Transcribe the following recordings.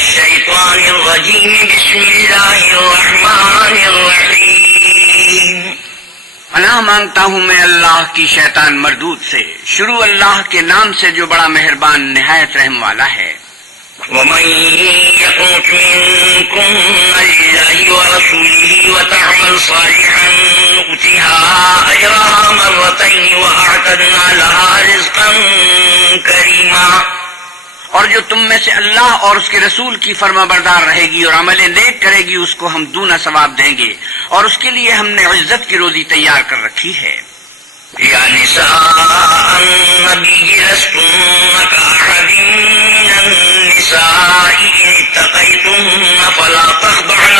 الشيطان الرجيم بسم الله الرحمن الرحيم پناہ مانگتا ہوں میں اللہ کی شیطان مردود سے. شروع اللہ کے نام سے جو بڑا مہربان نہایت رحم والا ہے. ومن يقنت منكن لله ورسوله وتعمل صالحا نؤتها أجرها مرتين وأعتدنا لها رزقا كريما. اور جو تم میں سے اللہ اور اس کے رسول کی فرما بردار رہے گی اور عمل نیک کرے گی اس کو ہم دونا ثواب دیں گے اور اس کے لیے ہم نے عزت کی روزی تیار کر رکھی ہے. یا نساء النبی لستن كأحد من النساء إن اتقيتن فلا تخضعن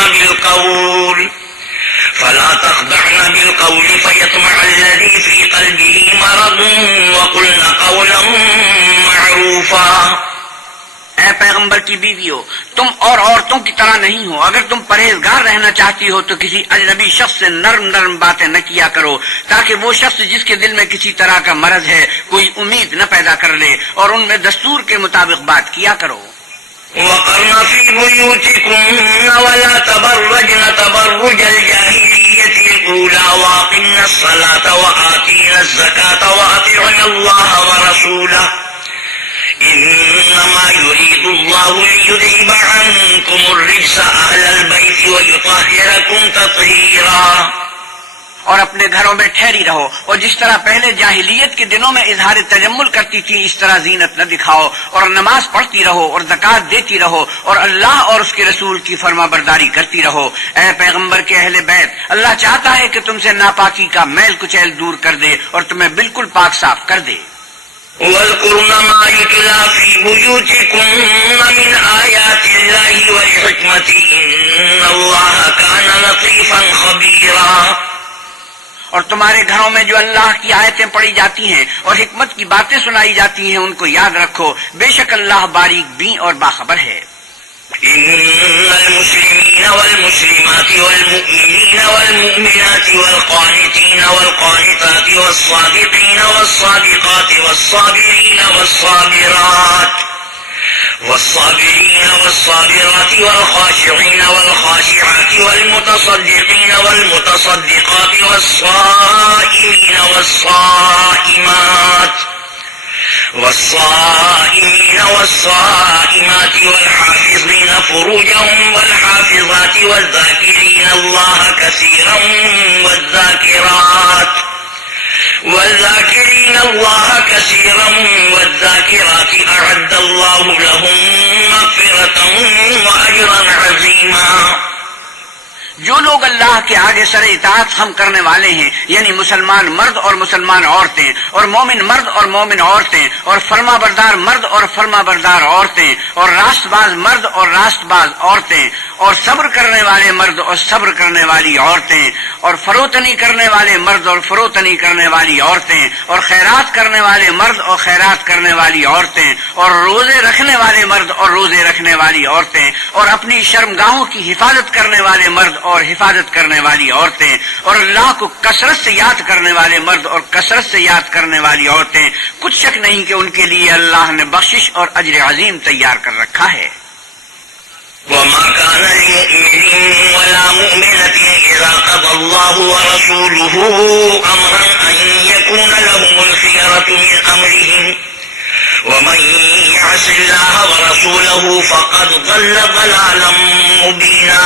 بالقول فيطمع الذي في قلبه مرض وقلن قولا معروفا. اے پیغمبر کی بیویو، تم اور عورتوں کی طرح نہیں ہو. اگر تم پرہیزگار رہنا چاہتی ہو تو کسی اجنبی شخص سے نرم نرم باتیں نہ کیا کرو تاکہ وہ شخص جس کے دل میں کسی طرح کا مرض ہے کوئی امید نہ پیدا کر لے، اور ان میں دستور کے مطابق بات کیا کرو. وقرن في بيوتكن ولا تبرجن تبرج الجاهلية الأولى وأقمن الصلاة وآتينا الزكاة وأطيعن الله ورسوله إنما يريد الله ليذهب عنكم الرجس أهل البيت ويطهركم تطهيرا. اور اپنے گھروں میں ٹھہری رہو، اور جس طرح پہلے جاہلیت کے دنوں میں اظہار تجمل کرتی تھی اس طرح زینت نہ دکھاؤ، اور نماز پڑھتی رہو اور زکوٰۃ دیتی رہو اور اللہ اور اس کے رسول کی فرما برداری کرتی رہو. اے پیغمبر کے اہل بیت، اللہ چاہتا ہے کہ تم سے ناپاکی کا میل کچیل دور کر دے اور تمہیں بالکل پاک صاف کر دے. وَاذْكُرْنَ مَا يُتْلَىٰ فِي بُيُوتِكُنَّ مِنْ آيَاتِ اللَّهِ وَالْحِكْمَةِ إِنَّ اللَّهَ كَانَ لَطِيفًا خَبِيرًا. اور تمہارے گھروں میں جو اللہ کی آیتیں پڑھی جاتی ہیں اور حکمت کی باتیں سنائی جاتی ہیں ان کو یاد رکھو، بے شک اللہ باریک بین اور باخبر ہے. إن المسلمين والمسلمات والمؤمنين والمؤمنات والقانتين والقانتات والصادقين والصادقات والصابرين والصابرات والخاشعين والخاشعات والمتصدقين والمتصدقات والصائمين والصائمات والحافظين فروجهم والحافظات والذاكرين الله كثيرا والذاكرات أعد الله لهم مغفرة وأجرا عظيما. جو لوگ اللہ کے آگے سر اطاعت خم کرنے والے ہیں، یعنی مسلمان مرد اور مسلمان عورتیں اور مومن مرد اور مومن عورتیں اور فرما بردار مرد اور فرما بردار عورتیں اور راست باز مرد اور راست باز عورتیں اور صبر کرنے والے مرد اور صبر کرنے والی عورتیں اور فروتنی کرنے والے مرد اور فروتنی کرنے والی عورتیں اور خیرات کرنے والے مرد اور خیرات کرنے والی عورتیں اور روزے رکھنے والے مرد اور روزے رکھنے والی عورتیں اور اپنی شرمگاہوں کی حفاظت کرنے والے مرد اور حفاظت کرنے والی عورتیں اور اللہ کو کثرت سے یاد کرنے والے مرد اور کثرت سے یاد کرنے والی عورتیں، کچھ شک نہیں کہ ان کے لیے اللہ نے بخشش اور اجر عظیم تیار کر رکھا ہے. وما كان لمؤمن ولا مؤمنة إذا قضى الله ورسوله أمرا أن يكون لهم الخيرة من أمرهم ومن يعص الله ورسوله فقد ضل ضلالا مبينا.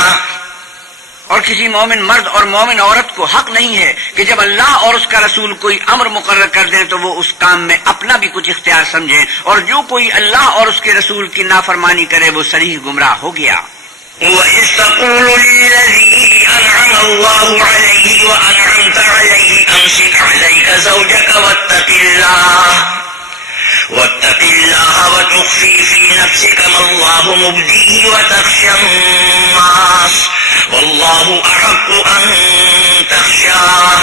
اور کسی مومن مرد اور مومن عورت کو حق نہیں ہے کہ جب اللہ اور اس کا رسول کوئی امر مقرر کر دیں تو وہ اس کام میں اپنا بھی کچھ اختیار سمجھیں، اور جو کوئی اللہ اور اس کے رسول کی نافرمانی کرے وہ صریح گمراہ ہو گیا. وَإِذْ تَقُولُ لِلَّذِي أَنْعَمَ اللَّهُ عَلَيْهِ وَأَنْعَمْتَ عَلَيْهِ أَمْسِكْ عَلَيْكَ زَوْجَكَ واتق الله وتخفي في نفسك ما الله مبديه وتخشى الناس والله أحق أن تخشاه.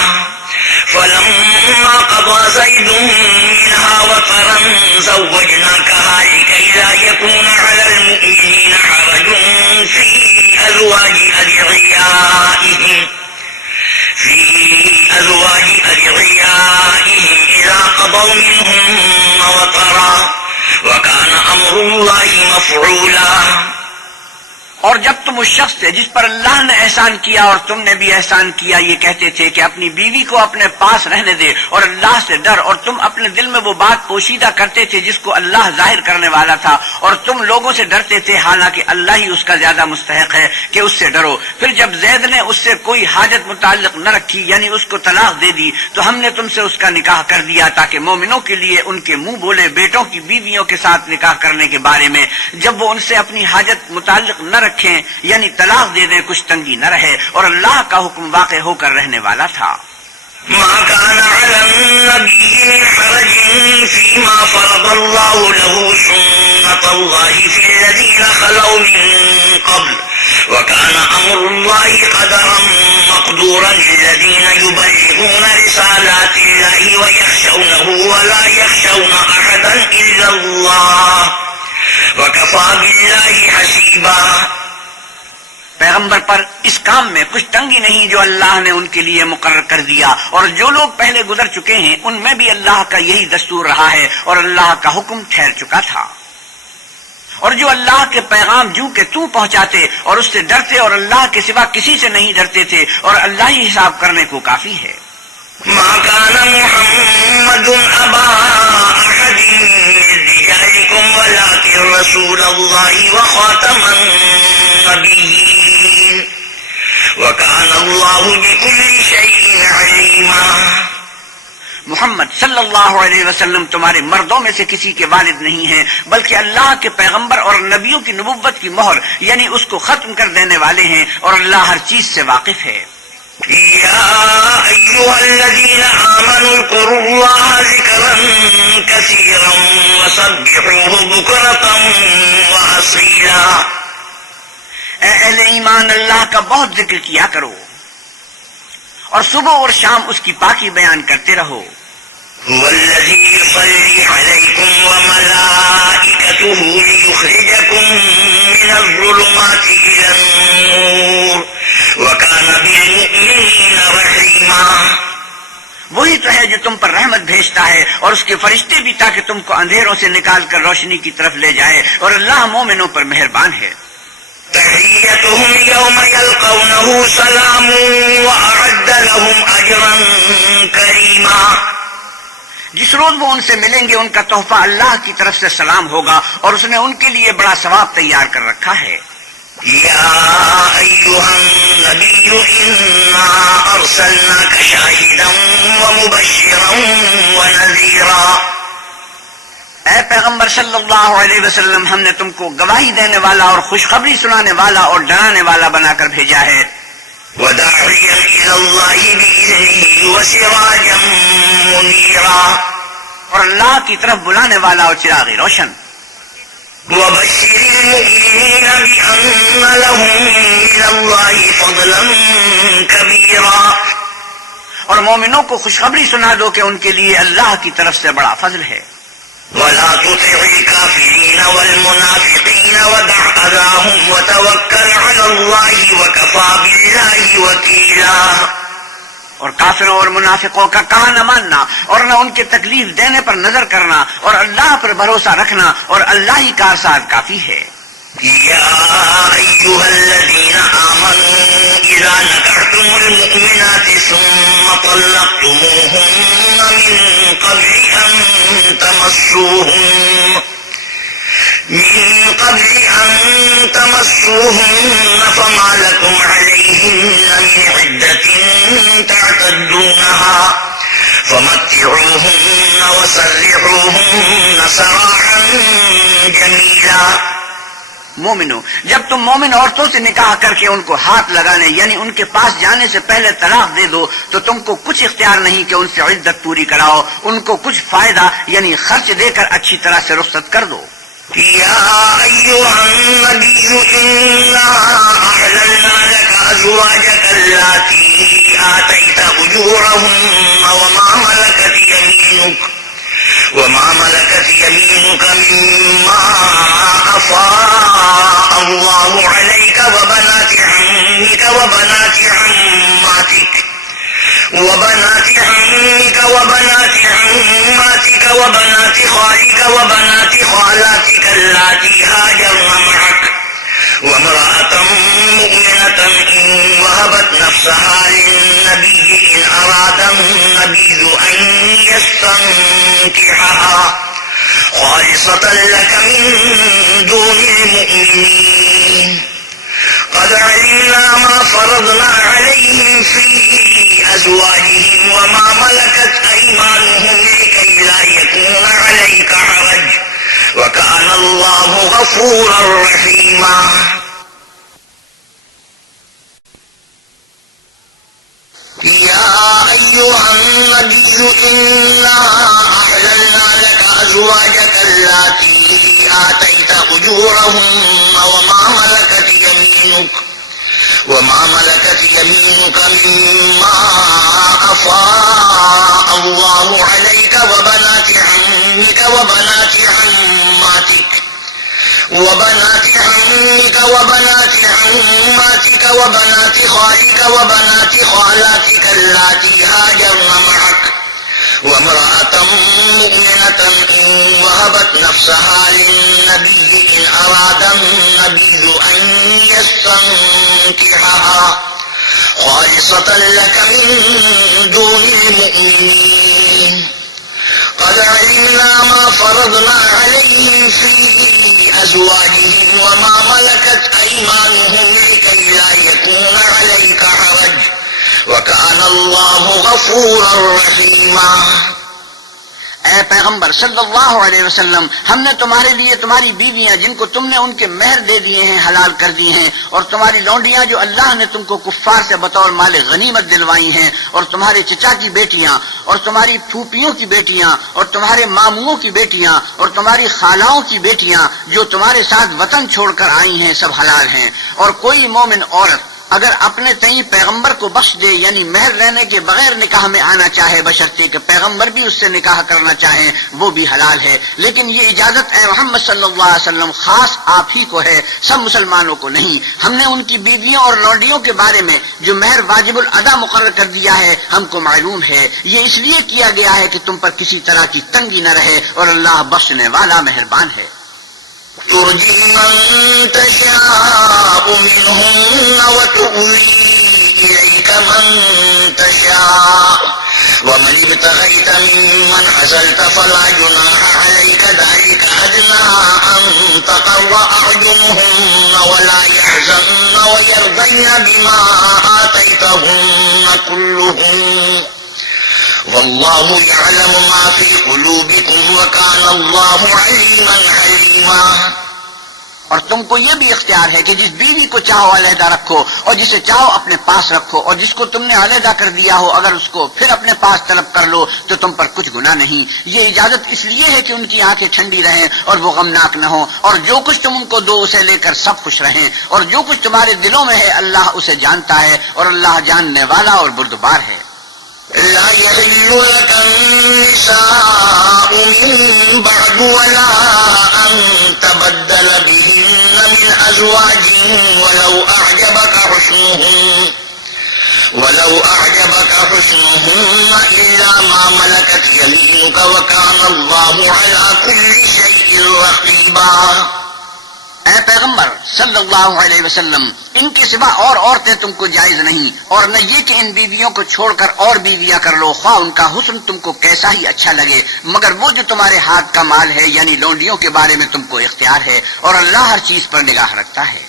فلما قضى زيد منها وطرا زوجناكها لكي لا يكون على المؤمنين حرج في أزواج أدعيائهم إذا قضوا منهم وطرا وكان أمر الله مفعولا. اور جب تم اس شخص سے جس پر اللہ نے احسان کیا اور تم نے بھی احسان کیا یہ کہتے تھے کہ اپنی بیوی کو اپنے پاس رہنے دے اور اللہ سے ڈر، اور تم اپنے دل میں وہ بات پوشیدہ کرتے تھے جس کو اللہ ظاہر کرنے والا تھا، اور تم لوگوں سے ڈرتے تھے حالانکہ اللہ ہی اس کا زیادہ مستحق ہے کہ اس سے ڈرو۔ پھر جب زید نے اس سے کوئی حاجت متعلق نہ رکھی یعنی اس کو طلاق دے دی تو ہم نے تم سے اس کا نکاح کر دیا تاکہ مومنوں کے لیے ان کے منہ بولے بیٹوں کی بیویوں کے ساتھ نکاح کرنے کے بارے میں جب وہ ان سے اپنی حاجت متعلق نہ رکھیں یعنی طلاق دے دیں کچھ تنگی نہ رہے، اور اللہ کا حکم واقع ہو کر رہنے والا تھا۔ ما كان على النبي من حرج فيما فرض الله له سنة الله في الذين خلوا من قبل وكان أمر الله قدرا مقدورا للذين يبلغون رسالات الله ويخشونه ولا يخشون أحدا إلا الله وكفى بالله حسيبا۔ پیغمبر پر اس کام میں کچھ تنگی نہیں جو اللہ نے ان کے لیے مقرر کر دیا، اور جو لوگ پہلے گزر چکے ہیں ان میں بھی اللہ کا یہی دستور رہا ہے اور اللہ کا حکم ٹھہر چکا تھا۔ اور جو اللہ کے پیغام جو کہ تو پہنچاتے اور اس سے ڈرتے اور اللہ کے سوا کسی سے نہیں ڈرتے تھے، اور اللہ ہی حساب کرنے کو کافی ہے۔ ما كان محمد أبا أحد من رجالكم ولكن رسول الله وخاتم النبيين وكان الله بكل شيء عليما۔ محمد صلی اللہ علیہ وسلم تمہارے مردوں میں سے کسی کے والد نہیں ہیں بلکہ اللہ کے پیغمبر اور نبیوں کی نبوت کی مہر یعنی اس کو ختم کر دینے والے ہیں، اور اللہ ہر چیز سے واقف ہے۔ يا أيها الذين آمنوا اذكروا الله ذكرا كثيرا وسبحوه بكرة وأصيلا۔ اے اہل ایمان، اللہ کا بہت ذکر کیا کرو اور صبح اور شام اس کی پاکی بیان کرتے رہو۔ هو الذي يصلي عليكم وملائكته ليخرجكم من الظلمات إلى النور وكان بالمؤمنين رحيما۔ وہی تو ہے جو تم پر رحمت بھیجتا ہے اور اس کے فرشتے بھی تاکہ تم کو اندھیروں سے نکال کر روشنی کی طرف لے جائے، اور اللہ مومنوں پر مہربان ہے۔ تحيتهم يوم يلقونه سلام وأعد لهم أجرا كريما۔ جس روز وہ ان سے ملیں گے ان کا تحفہ اللہ کی طرف سے سلام ہوگا، اور اس نے ان کے لیے بڑا ثواب تیار کر رکھا ہے۔ يا أيها النبي إنا أرسلناك شاهدا ومبشرا ونذيرا۔ اے پیغمبر صلی اللہ علیہ وسلم، ہم نے تم کو گواہی دینے والا اور خوشخبری سنانے والا اور ڈرانے والا بنا کر بھیجا ہے۔ وداعيا إلى الله بإذنه وسراجا منيرا۔ اور اللہ کی طرف بلانے والا اور چراغ روشن۔ وبشر المؤمنين بأن لهم من الله فضلا كبيرا۔ اور مومنوں کو خوشخبری سنا دو کہ ان کے لیے اللہ کی طرف سے بڑا فضل ہے۔ ولا تطع الكافرين والمنافقين ودع أذاهم وتوكل على الله وكفى بالله وكيلا۔ اور کافروں اور منافقوں کا کہا نہ ماننا اور نہ ان کے تکلیف دینے پر نظر کرنا، اور اللہ پر بھروسہ رکھنا، اور اللہ ہی کارساز کافی ہے۔ يا أيها الذين آمنوا إذا نكحتم المؤمنات ثم طلقتموهن من قبل أن تمسوهن فما لكم عليهن من عدة تعتدونها فمتعوهن وسرحوهن سراحا جميلا۔ مومنو، جب تم مومن عورتوں سے نکاح کر کے ان کو ہاتھ لگانے یعنی ان کے پاس جانے سے پہلے طلاق دے دو تو تم کو کچھ اختیار نہیں کہ ان سے عدت پوری کراؤ، ان کو کچھ فائدہ یعنی خرچ دے کر اچھی طرح سے رخصت کر دو۔ يا أيها النبي إنا أحللنا لك أزواجك اللاتي آتيت أجورهن وما ملكت يمينك مما أفاء الله عليك وبنات عمك وبنات عماتك وبنات خالك وبنات خالاتك اللاتي هاجرن معك وامرأة مؤمنة إن وهبت نفسها للنبي إن أراد النبي أن يستنكحها خالصة لك من دون المؤمنين قد علمنا ما فرضنا عليهم في أزواجهم وما ملكت أيمانهم لكي لا يكون عليك حرج وكان الله غفورا رحيما يا أيها النبي إنا أحللنا لك أزواجك اللاتي آتيت أجورهن وما ملكت يمينك مما أفاء الله عليك وبنات عمك وبنات عماتك وبنات خالك وبنات خالاتك اللاتي هاجرن معك وامرأة مؤمنة إن وهبت نفسها للنبي إن أراد النبي أن يستنكحها خالصة لك من دون المؤمنين قد علمنا ما فرضنا عليهم في أزواجهم وما ملكت أيمانهم لكي لا يكون عليك حرج وكان الله غفورا رحيما اے پیغمبر صلی اللہ علیہ وسلم، ہم نے تمہارے لیے تمہاری بیویاں جن کو تم نے ان کے مہر دے دیے ہیں حلال کر دی ہیں، اور تمہاری لونڈیاں جو اللہ نے تم کو کفار سے بطور مال غنیمت دلوائی ہیں، اور تمہارے چچا کی بیٹیاں اور تمہاری پھوپھیوں کی بیٹیاں اور تمہارے ماموؤں کی بیٹیاں اور تمہاری خالاؤں کی بیٹیاں جو تمہارے ساتھ وطن چھوڑ کر آئی ہیں سب حلال ہیں، اور کوئی مومن عورت اگر اپنے تئیں پیغمبر کو بخش دے یعنی مہر لینے کے بغیر نکاح میں آنا چاہے بشرطے کہ پیغمبر بھی اس سے نکاح کرنا چاہیں وہ بھی حلال ہے، لیکن یہ اجازت اے محمد صلی اللہ علیہ وسلم خاص آپ ہی کو ہے، سب مسلمانوں کو نہیں۔ ہم نے ان کی بیویوں اور لونڈیوں کے بارے میں جو مہر واجب الادا مقرر کر دیا ہے ہم کو معلوم ہے، یہ اس لیے کیا گیا ہے کہ تم پر کسی طرح کی تنگی نہ رہے، اور اللہ بخشنے والا مہربان ہے۔ ترجي من تشاء منهن وتؤوي إليك من تشاء ومن ابتغيت ممن عزلت فلا جناح عليك ذلك أدنى أن تقر أعينهن ولا يحزن ويرضين بما آتيتهن كلهن والله يعلم ما في قلوبكم وكان الله عليما حليما۔ اور تم کو یہ بھی اختیار ہے کہ جس بیوی کو چاہو علیحدہ رکھو اور جسے چاہو اپنے پاس رکھو، اور جس کو تم نے علیحدہ کر دیا ہو اگر اس کو پھر اپنے پاس طلب کر لو تو تم پر کچھ گناہ نہیں۔ یہ اجازت اس لیے ہے کہ ان کی آنکھیں ٹھنڈی رہیں اور وہ غمناک نہ ہوں، اور جو کچھ تم ان کو دو اسے لے کر سب خوش رہیں، اور جو کچھ تمہارے دلوں میں ہے اللہ اسے جانتا ہے، اور اللہ جاننے والا اور بردبار ہے۔ لا يحل لك النساء من بعد ولا أن تبدل بهن من أزواج ولو أعجبك حسنهن إلا ما ملكت يمينك وكان الله على كل شيء رقيبا۔ اے پیغمبر صلی اللہ علیہ وسلم، ان کے سوا اور عورتیں تم کو جائز نہیں، اور نہ یہ کہ ان بیویوں کو چھوڑ کر اور بیویاں کر لو خواہ ان کا حسن تم کو کیسا ہی اچھا لگے، مگر وہ جو تمہارے ہاتھ کا مال ہے یعنی لونڈیوں کے بارے میں تم کو اختیار ہے، اور اللہ ہر چیز پر نگاہ رکھتا ہے۔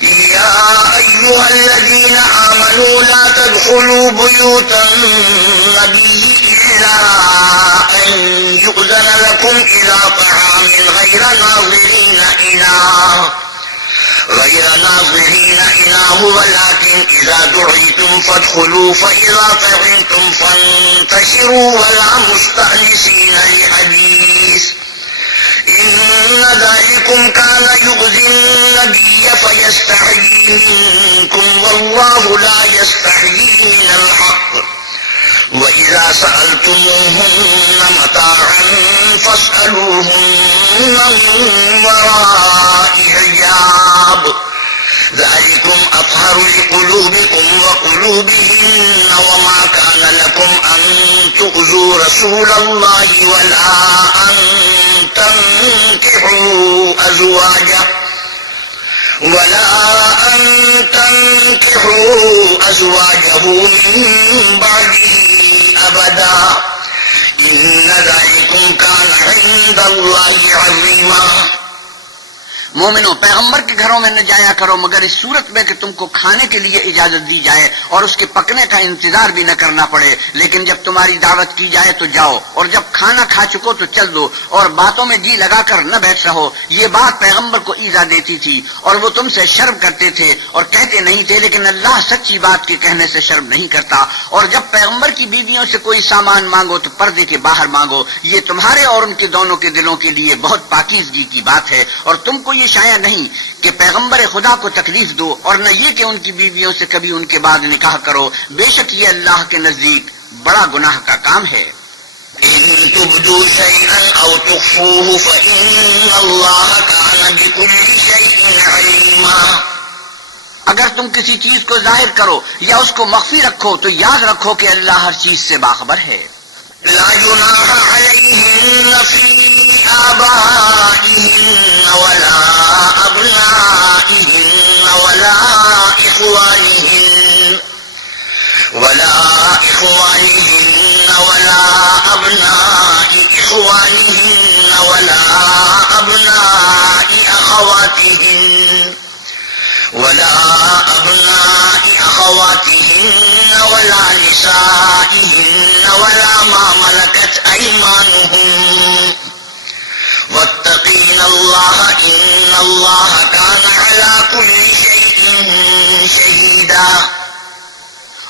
يا أيها الذين آمنوا لا تدخلوا بيوت النبي إلا أن يؤذن لكم إلى طعام غير ناظرين إناه ولكن إذا دعيتم فادخلوا فإذا طعمتم فانتشروا ولا مستأنسين لحديث إن ذلكم كان يؤذي النبي فيستحيي منكم والله لا يستحيي من الحق وإذا سألتموهن متاعا فاسألوهن من وراء حجاب ذلكم أطهر لقلوبكم وقلوبهن وما كان لكم أن تؤذوا رسول الله ولا أن تنكحوا ولا أن تنكحوا أزواجه من بعده أبدا إن ذلكم كان عند الله عظيما. مومنو، پیغمبر کے گھروں میں نہ جایا کرو مگر اس صورت میں کہ تم کو کھانے کے لیے اجازت دی جائے اور اس کے پکنے کا انتظار بھی نہ کرنا پڑے، لیکن جب تمہاری دعوت کی جائے تو جاؤ، اور جب کھانا کھا چکو تو چل دو، اور باتوں میں جی لگا کر نہ بیٹھ رہو. یہ بات پیغمبر کو ایذا دیتی تھی اور وہ تم سے شرم کرتے تھے اور کہتے نہیں تھے، لیکن اللہ سچی بات کے کہنے سے شرم نہیں کرتا. اور جب پیغمبر کی بیویوں سے کوئی سامان مانگو تو پردے کے باہر مانگو، یہ تمہارے اور ان کے دونوں کے دلوں کے لیے بہت پاکیزگی کی بات ہے. اور تم کو یہ شایع نہیں کہ پیغمبر خدا کو تکلیف دو، اور نہ یہ کہ ان کی بیویوں سے کبھی ان کے بعد نکاح کرو، بے شک یہ اللہ کے نزدیک بڑا گناہ کا کام ہے. إن تبدوا شيئا أو تخفوه فإن الله كان بكل شيء عليما. اگر تم کسی چیز کو ظاہر کرو یا اس کو مخفی رکھو تو یاد رکھو کہ اللہ ہر چیز سے باخبر ہے. لا جناح عليهن في آبائهن ولا أبنائهن ولا إخوانهن ولا أبناء إخوانهن ولا أبناء أخواتهن ولا نسائهن ولا ما ملكت أيمانهن واتقين الله إن الله كان على كل شيء شهيدا.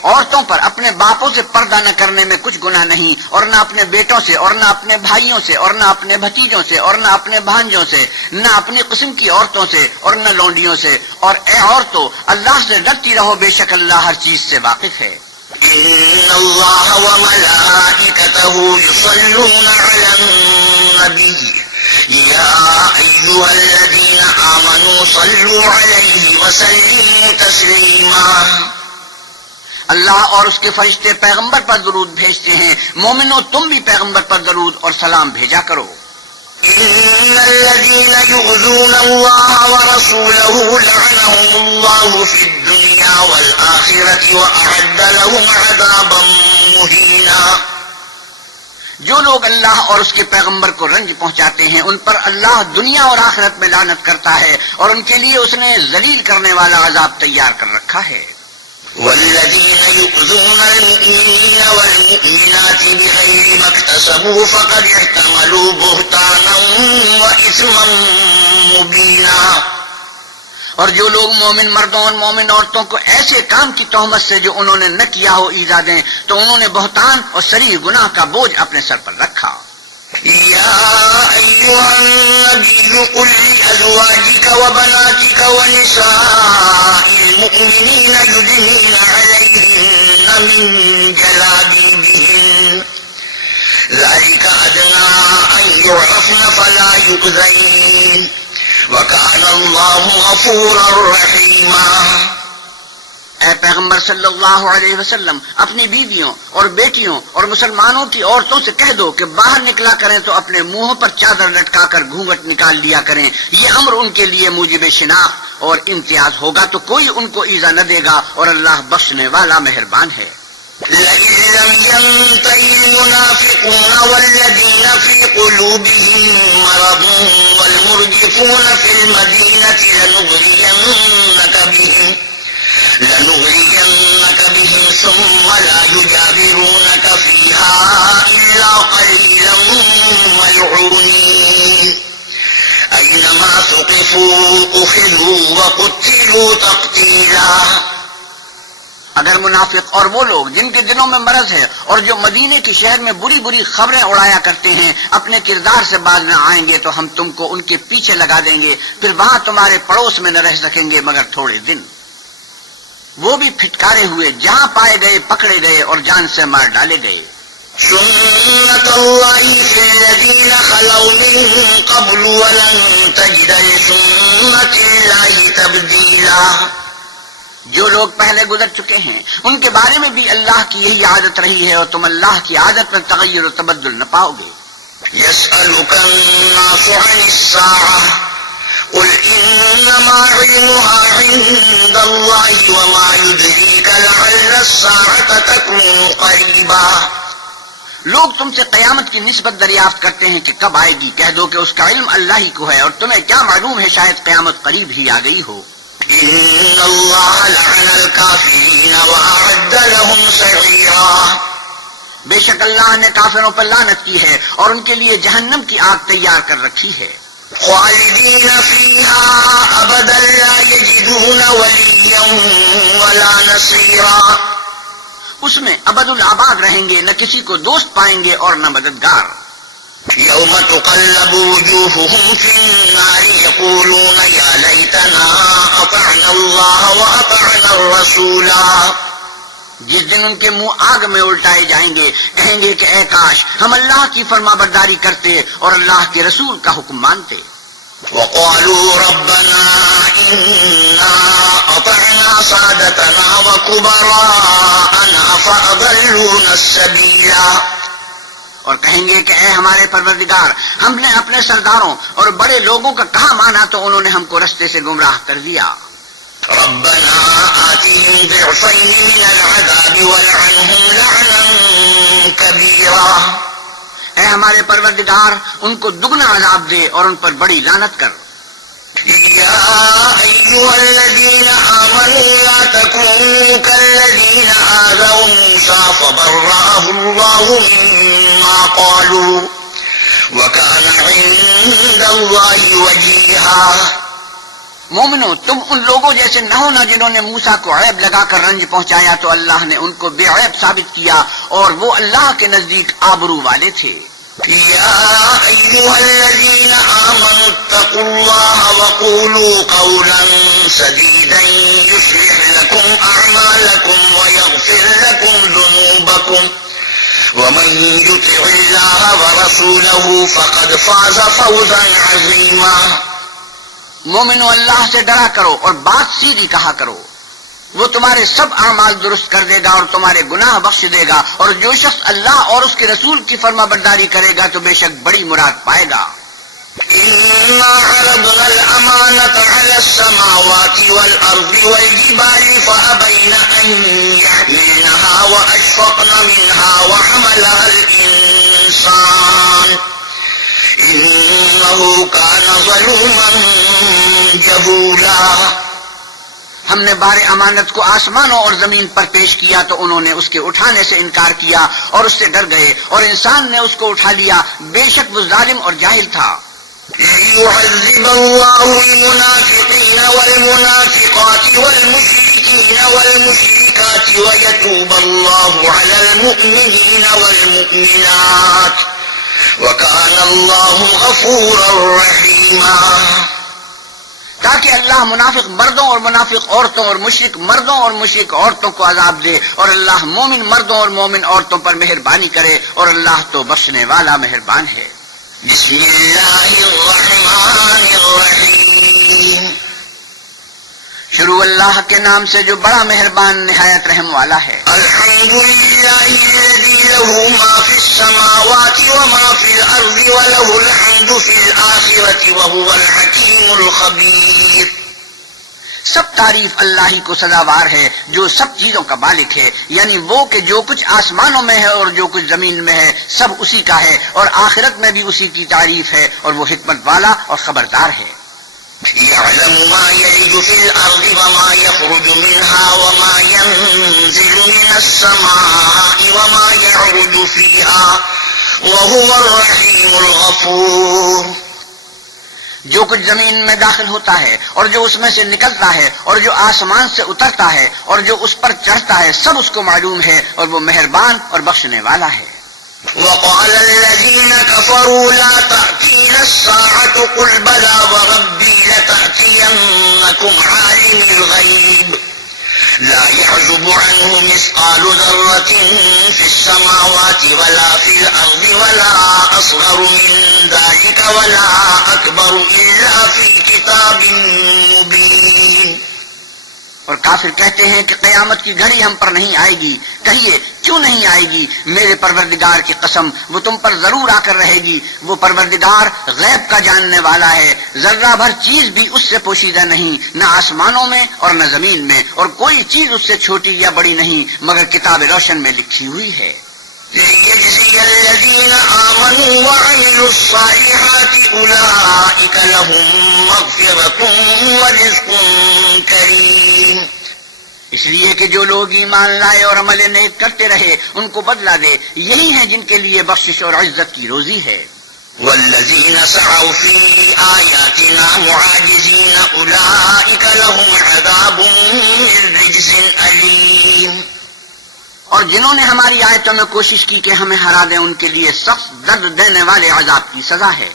عورتوں پر اپنے باپوں سے پردہ نہ کرنے میں کچھ گناہ نہیں، اور نہ اپنے بیٹوں سے، اور نہ اپنے بھائیوں سے، اور نہ اپنے بھتیجوں سے، اور نہ اپنے بھانجوں سے، نہ اپنی قسم کی عورتوں سے، اور نہ لونڈیوں سے. اور اے عورتوں، اللہ سے ڈرتی رہو، بے شک اللہ ہر چیز سے واقف ہے. إن الله وملائكته يصلون على النبي يا أيها الذين آمنوا صلوا عليه وسلموا تسليما. اللہ اور اس کے فرشتے پیغمبر پر درود بھیجتے ہیں، مومنو تم بھی پیغمبر پر درود اور سلام بھیجا کرو. إن الذين يؤذون الله ورسوله لعنهم الله في الدنيا والآخرة وأعد لهم عذابا مهينا. جو لوگ اللہ اور اس کے پیغمبر کو رنج پہنچاتے ہیں ان پر اللہ دنیا اور آخرت میں لعنت کرتا ہے، اور ان کے لیے اس نے ذلیل کرنے والا عذاب تیار کر رکھا ہے. والذين يؤذون المؤمنين والمؤمنات بغير ما اكتسبوا فقد احتملوا بهتانا وإثما مبينا. اور جو لوگ مومن مردوں اور مومن عورتوں کو ایسے کام کی تہمت سے جو انہوں نے نہ کیا ہو ایذا دیں تو انہوں نے بہتان اور صریح گناہ کا بوجھ اپنے سر پر رکھا. يا أيها النبي قل لأزواجك وبناتك ونساء المؤمنين يدنين عليهن من جلابيبهن ذلك أدنى أن يعرفن فلا يؤذين وكان الله غفورا رحيما. اے پیغمبر صلی اللہ علیہ وسلم اپنی بیویوں اور بیٹیوں اور مسلمانوں کی عورتوں سے کہہ دو کہ باہر نکلا کریں تو اپنے منہوں پر چادر لٹکا کر گھونگھٹ نکال لیا کریں، یہ امر ان کے لیے موجب شناخت اور امتیاز ہوگا تو کوئی ان کو ایذا نہ دے گا، اور اللہ بخشنے والا مہربان ہے. لئن لم ينتهي المنافقون والذين في قلوبهم مرض والمرجفون في المدينة لنغرينك بهم ثم لا يجاورونك فيها إلا قليلا ملعونين أينما ثقفوا أخذوا وقتلوا تقتيلا. اگر منافق اور وہ لوگ جن کے دلوں میں مرض ہے اور جو مدینے کے شہر میں بری بری خبریں اڑایا کرتے ہیں اپنے کردار سے باز نہ آئیں گے تو ہم تم کو ان کے پیچھے لگا دیں گے، پھر وہاں تمہارے پڑوس میں نہ رہ سکیں گے مگر تھوڑے دن. وہ بھی پھٹکارے ہوئے، جہاں پائے گئے پکڑے گئے اور جان سے مار ڈالے گئے. سنت اللہ فی الذین خلوا من قبل ولن تجد لسنت اللہ تبدیلا. جو لوگ پہلے گزر چکے ہیں ان کے بارے میں بھی اللہ کی یہی عادت رہی ہے، اور تم اللہ کی عادت میں تغیر و تبدل نہ پاؤ گے. يسألك الناس عن الساعة قل إنما علمها عند الله وما يدريك لعل الساعة تكون قريبا. لوگ تم سے قیامت کی نسبت دریافت کرتے ہیں کہ کب آئے گی. کہہ دو کہ اس کا علم اللہ ہی کو ہے، اور تمہیں کیا معلوم ہے شاید قیامت قریب ہی آ گئی ہو. إن الله لعن الكافرين وأعد لهم سعيرا. بے شک اللہ نے کافروں پر لعنت کی ہے اور ان کے لیے جہنم کی آگ تیار کر رکھی ہے. خالدين فيها أبدا لا يجدون وليا ولا نصيرا. اس میں ابد الآباد رہیں گے، نہ کسی کو دوست پائیں گے اور نہ مددگار. يوم تقلب وجوههم في النار يقولون يا ليتنا أطعنا الله وأطعنا الرسولا. جس دن ان کے منہ آگ میں الٹائے جائیں گے، کہیں گے کہ اے کاش ہم اللہ کی فرما برداری کرتے اور اللہ کے رسول کا حکم مانتے. وقالوا ربنا إنا أطعنا سادتنا وكبراءنا فأضلونا السبيلا. اور کہیں گے کہ اے ہمارے پروردگار، ہم نے اپنے سرداروں اور بڑے لوگوں کا کہا مانا تو انہوں نے ہم کو رستے سے گمراہ کر دیا. ربنا آتهم ضعفين من العذاب والعنهم لعنا كبيرا. اے ہمارے پروردگار، ان کو دگنا عذاب دے اور ان پر بڑی لعنت کر. يا أيها الذين آمنوا لا تكونوا كالذين آذوا موسى فبرأه الله مما قالوا وكان عند الله وجيها. مومنو، تم ان لوگوں جیسے نہ ہونا جنہوں نے موسیٰ کو عیب لگا کر رنج پہنچایا تو اللہ نے ان کو بے عیب ثابت کیا اور وہ اللہ کے نزدیک آبرو والے تھے. يا أيها الذين آمنوا اتقوا الله وقولوا قولا سديدا يصلح لكم أعمالكم ويغفر لكم ذنوبكم ومن يطع الله ورسوله فقد فاز فوزا عظيما. مومنو، اللہ سے ڈرا کرو اور بات سیدھی کہا کرو، وہ تمہارے سب اعمال درست کر دے گا اور تمہارے گناہ بخش دے گا، اور جو شخص اللہ اور اس کے رسول کی فرما برداری کرے گا تو بے شک بڑی مراد پائے گا. إنا عرضنا الأمانة على السماوات والأرض والجبال فأبين أن يحملنها وأشفقن منها وحملها الإنسان إنه كان ظلوما جهولا. ہم نے بار امانت کو آسمانوں اور زمین پر پیش کیا تو انہوں نے اس کے اٹھانے سے انکار کیا اور اس سے ڈر گئے، اور انسان نے اس کو اٹھا لیا، بے شک وہ ظالم اور جاہل تھا. ليعذب الله المنافقين والمنافقات والمشركين والمشركات ويتوب الله على المؤمنين والمؤمنات وكان الله غفورا رحيما. تاکہ اللہ منافق مردوں اور منافق عورتوں اور مشرک مردوں اور مشرک عورتوں کو عذاب دے، اور اللہ مومن مردوں اور مومن عورتوں پر مہربانی کرے، اور اللہ تو بخشنے والا مہربان ہے. بسم اللہ الرحمن الرحیم. شروع اللہ کے نام سے جو بڑا مہربان نہایت رحم والا ہے. الحمد للہ الذی له ما فی السماوات وما فی الارض وله الحمد فی الآخرة وهو الحکیم الخبیر. سب تعریف اللہ ہی کو سزاوار ہے جو سب چیزوں کا مالک ہے، یعنی وہ کہ جو کچھ آسمانوں میں ہے اور جو کچھ زمین میں ہے سب اسی کا ہے، اور آخرت میں بھی اسی کی تعریف ہے، اور وہ حکمت والا اور خبردار ہے. يعلم ما يلج في الأرض وما يخرج منها وما ينزل من السماء وما يعرج فيها وهو الرحيم الغفور. جو کچھ زمین میں داخل ہوتا ہے اور جو اس میں سے نکلتا ہے اور جو آسمان سے اترتا ہے اور جو اس پر چڑھتا ہے سب اس کو معلوم ہے، اور وہ مہربان اور بخشنے والا ہے. وقال الذين كفروا لا تأتينا الساعة قل بلى وربي لتأتينكم عالم الغيب لا يعزب عنه مثقال ذرة في السماوات ولا في الأرض ولا أصغر من ذلك ولا أكبر إلا في كتاب مبين. اور کافر کہتے ہیں کہ قیامت کی گھڑی ہم پر نہیں آئے گی. کہیے کیوں نہیں آئے گی؟ میرے پروردگار کی قسم وہ تم پر ضرور آ کر رہے گی. وہ پروردگار غیب کا جاننے والا ہے. ذرہ بھر چیز بھی اس سے پوشیدہ نہیں، نہ آسمانوں میں اور نہ زمین میں، اور کوئی چیز اس سے چھوٹی یا بڑی نہیں مگر کتاب روشن میں لکھی ہوئی ہے. لِيَجْزِيَ الَّذِينَ آمَنُوا وَعَمِلُوا الصَّالِحَاتِ أُولَٰئِكَ لَهُم مَّغْفِرَةٌ وَرِزْقٌ كَرِيمٌ. اس لیے کہ جو لوگ ایمان لائے اور عمل نیک کرتے رہے ان کو بدلہ دے، یہی ہیں جن کے لیے بخشش اور عزت کی روزی ہے. وَالَّذِينَ سَعَوْا فِي آيَاتِنَا مُعَاجِزِينَ أُولَٰئِكَ لَهُمْ عَذَابٌ مِّن رِّجْزٍ أَلِيمٌ. اور جنہوں نے ہماری آیتوں میں کوشش کی کہ ہمیں ہرا دیں ان کے لیے سخت درد دینے والے عذاب کی سزا ہے.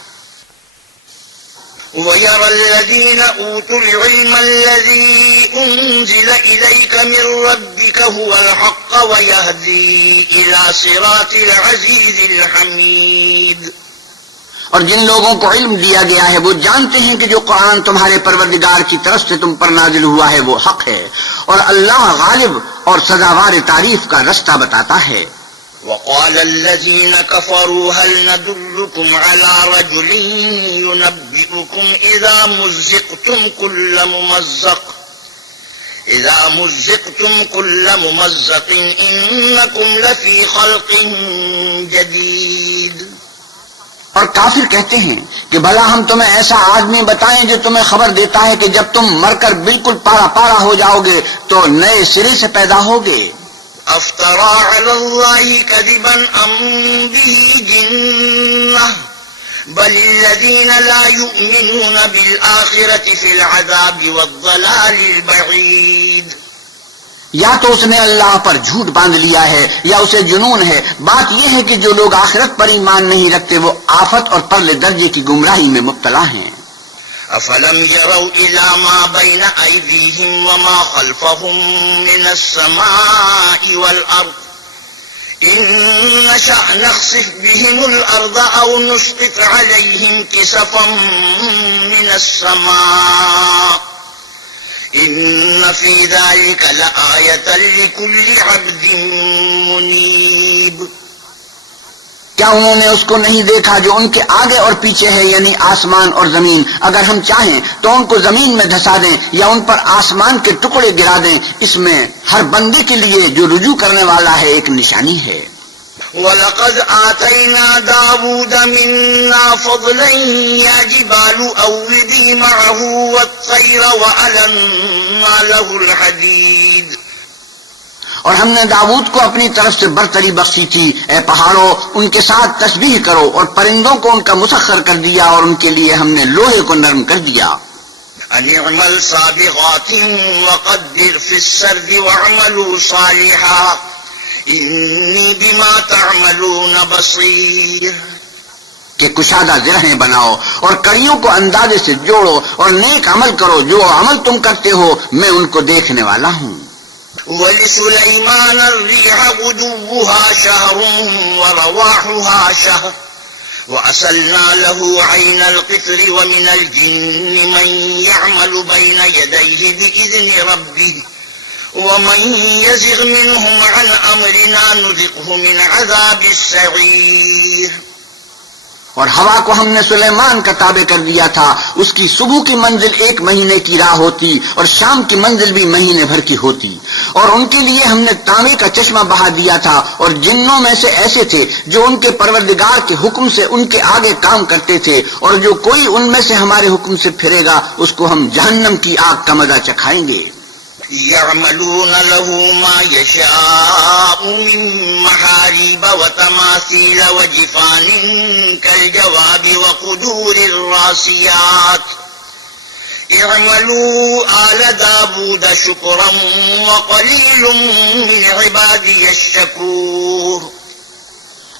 وَيَرَى الَّذِينَ أُوتُوا الْعِلْمَ الَّذِي أُنزِلَ إِلَيْكَ مِن رَّبِّكَ هُوَ الْحَقُّ وَيَهْدِي إِلَىٰ صِرَاطِ الْعَزِيزِ الْحَمِيدِ. اور جن لوگوں کو علم دیا گیا ہے وہ جانتے ہیں کہ جو قرآن تمہارے پروردگار کی طرف سے تم پر نازل ہوا ہے وہ حق ہے، اور اللہ غالب اور سزاوار تعریف کا رستہ بتاتا ہے. وقال الذين كفروا هل ندلكم على رجل ينبئكم إذا مزقتم كل ممزق إنكم لفي خلق جديد. اور کافر کہتے ہیں کہ بھلا ہم تمہیں ایسا آدمی بتائیں جو تمہیں خبر دیتا ہے کہ جب تم مر کر بالکل پارا پارا ہو جاؤ گے تو نئے سرے سے پیدا ہوگے. افترى على الله كذبا ام به جنة بل الذين لا يؤمنون بالآخرة في العذاب والضلال البعيد. یا تو اس نے اللہ پر جھوٹ باندھ لیا ہے یا اسے جنون ہے. بات یہ ہے کہ جو لوگ آخرت پر ایمان نہیں رکھتے وہ آفت اور پرلے درجے کی گمراہی میں مبتلا ہیں. افلم يروا الى ما بين ايديهم وما خلفهم من السماء والارض ان نشأ نخسف بهم الارض او نسقط عليهم كسفا من السماء ان في ذلك لآية لكل عبد منيب. کیا انہوں نے اس کو نہیں دیکھا جو ان کے آگے اور پیچھے ہے، یعنی آسمان اور زمین؟ اگر ہم چاہیں تو ان کو زمین میں دھسا دیں یا ان پر آسمان کے ٹکڑے گرا دیں. اس میں ہر بندے کے لیے جو رجوع کرنے والا ہے ایک نشانی ہے. وَلَقَدْ آتَيْنَا دَاوُودَ مِنَّا فَضْلًا يَا جِبَالُ أَوِّبِي مَعَهُ وَالطَّيْرَ وَأَلَنَّا لَهُ الْحَدِيدَ. اور ہم نے داؤد کو اپنی طرف سے برتری بخشی تھی. اے پہاڑوں ان کے ساتھ تسبیح کرو، اور پرندوں کو ان کا مسخر کر دیا اور ان کے لیے ہم نے لوہے کو نرم کر دیا. ان اعمل سابغات وقدر في السرد واعملوا صالحا انی بما تعملون بصیر. کہ کشادہ زرہیں بناؤ اور کڑیوں کو اندازے سے جوڑو اور نیک عمل کرو، جو عمل تم کرتے ہو میں ان کو دیکھنے والا ہوں. وَلِسُلَيْمَانَ الرِّيحَ غُدُوُّهَا شَهْرٌ وَرَوَاحُهَا شَهْرٌ وَأَسَلْنَا لَهُ عَيْنَ الْقِطْرِ وَمِنَ الْجِنِّ مَن يَعْمَلُ بَيْنَ يَدَيْهِ بِإِذْنِ رَبِّهِ وَمَن يَزِغْ مِنْهُمْ عَنْ أَمْرِنَا نُذِقْهُ مِنْ عَذَابِ السَّعِيرِ. اور ہوا کو ہم نے سلیمان کا تابع کر دیا تھا. اس کی صبح کی منزل 1 مہینے کی راہ ہوتی اور شام کی منزل بھی مہینے بھر کی ہوتی. اور ان کے لیے ہم نے تانبے کا چشمہ بہا دیا تھا. اور جنوں میں سے ایسے تھے جو ان کے پروردگار کے حکم سے ان کے آگے کام کرتے تھے، اور جو کوئی ان میں سے ہمارے حکم سے پھرے گا اس کو ہم جہنم کی آگ کا مزہ چکھائیں گے. يعملون له ما يشاء من محاريب وتماثيل وجفان كالجواب وقدور الراسيات اعملوا آل داود شكرا وقليل من عبادي الشكور.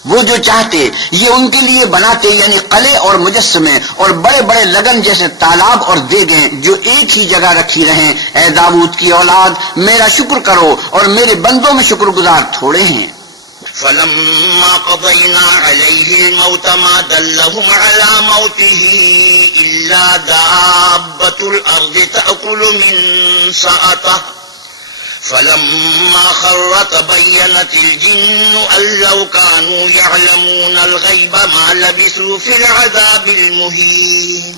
وہ جو چاہتے یہ ان کے لیے بناتے، یعنی قلعے اور مجسمے اور بڑے بڑے لگن جیسے تالاب اور دیگیں جو ایک ہی جگہ رکھی رہیں. اے داؤد کی اولاد میرا شکر کرو، اور میرے بندوں میں شکر گزار تھوڑے ہیں. فلما قضينا عليه الموت ما دلهم على موته إلا دابة الأرض تأكل من سأته فلما خر تبينت الجن أن لو كانوا يعلمون الغيب ما لبثوا في العذاب المهين.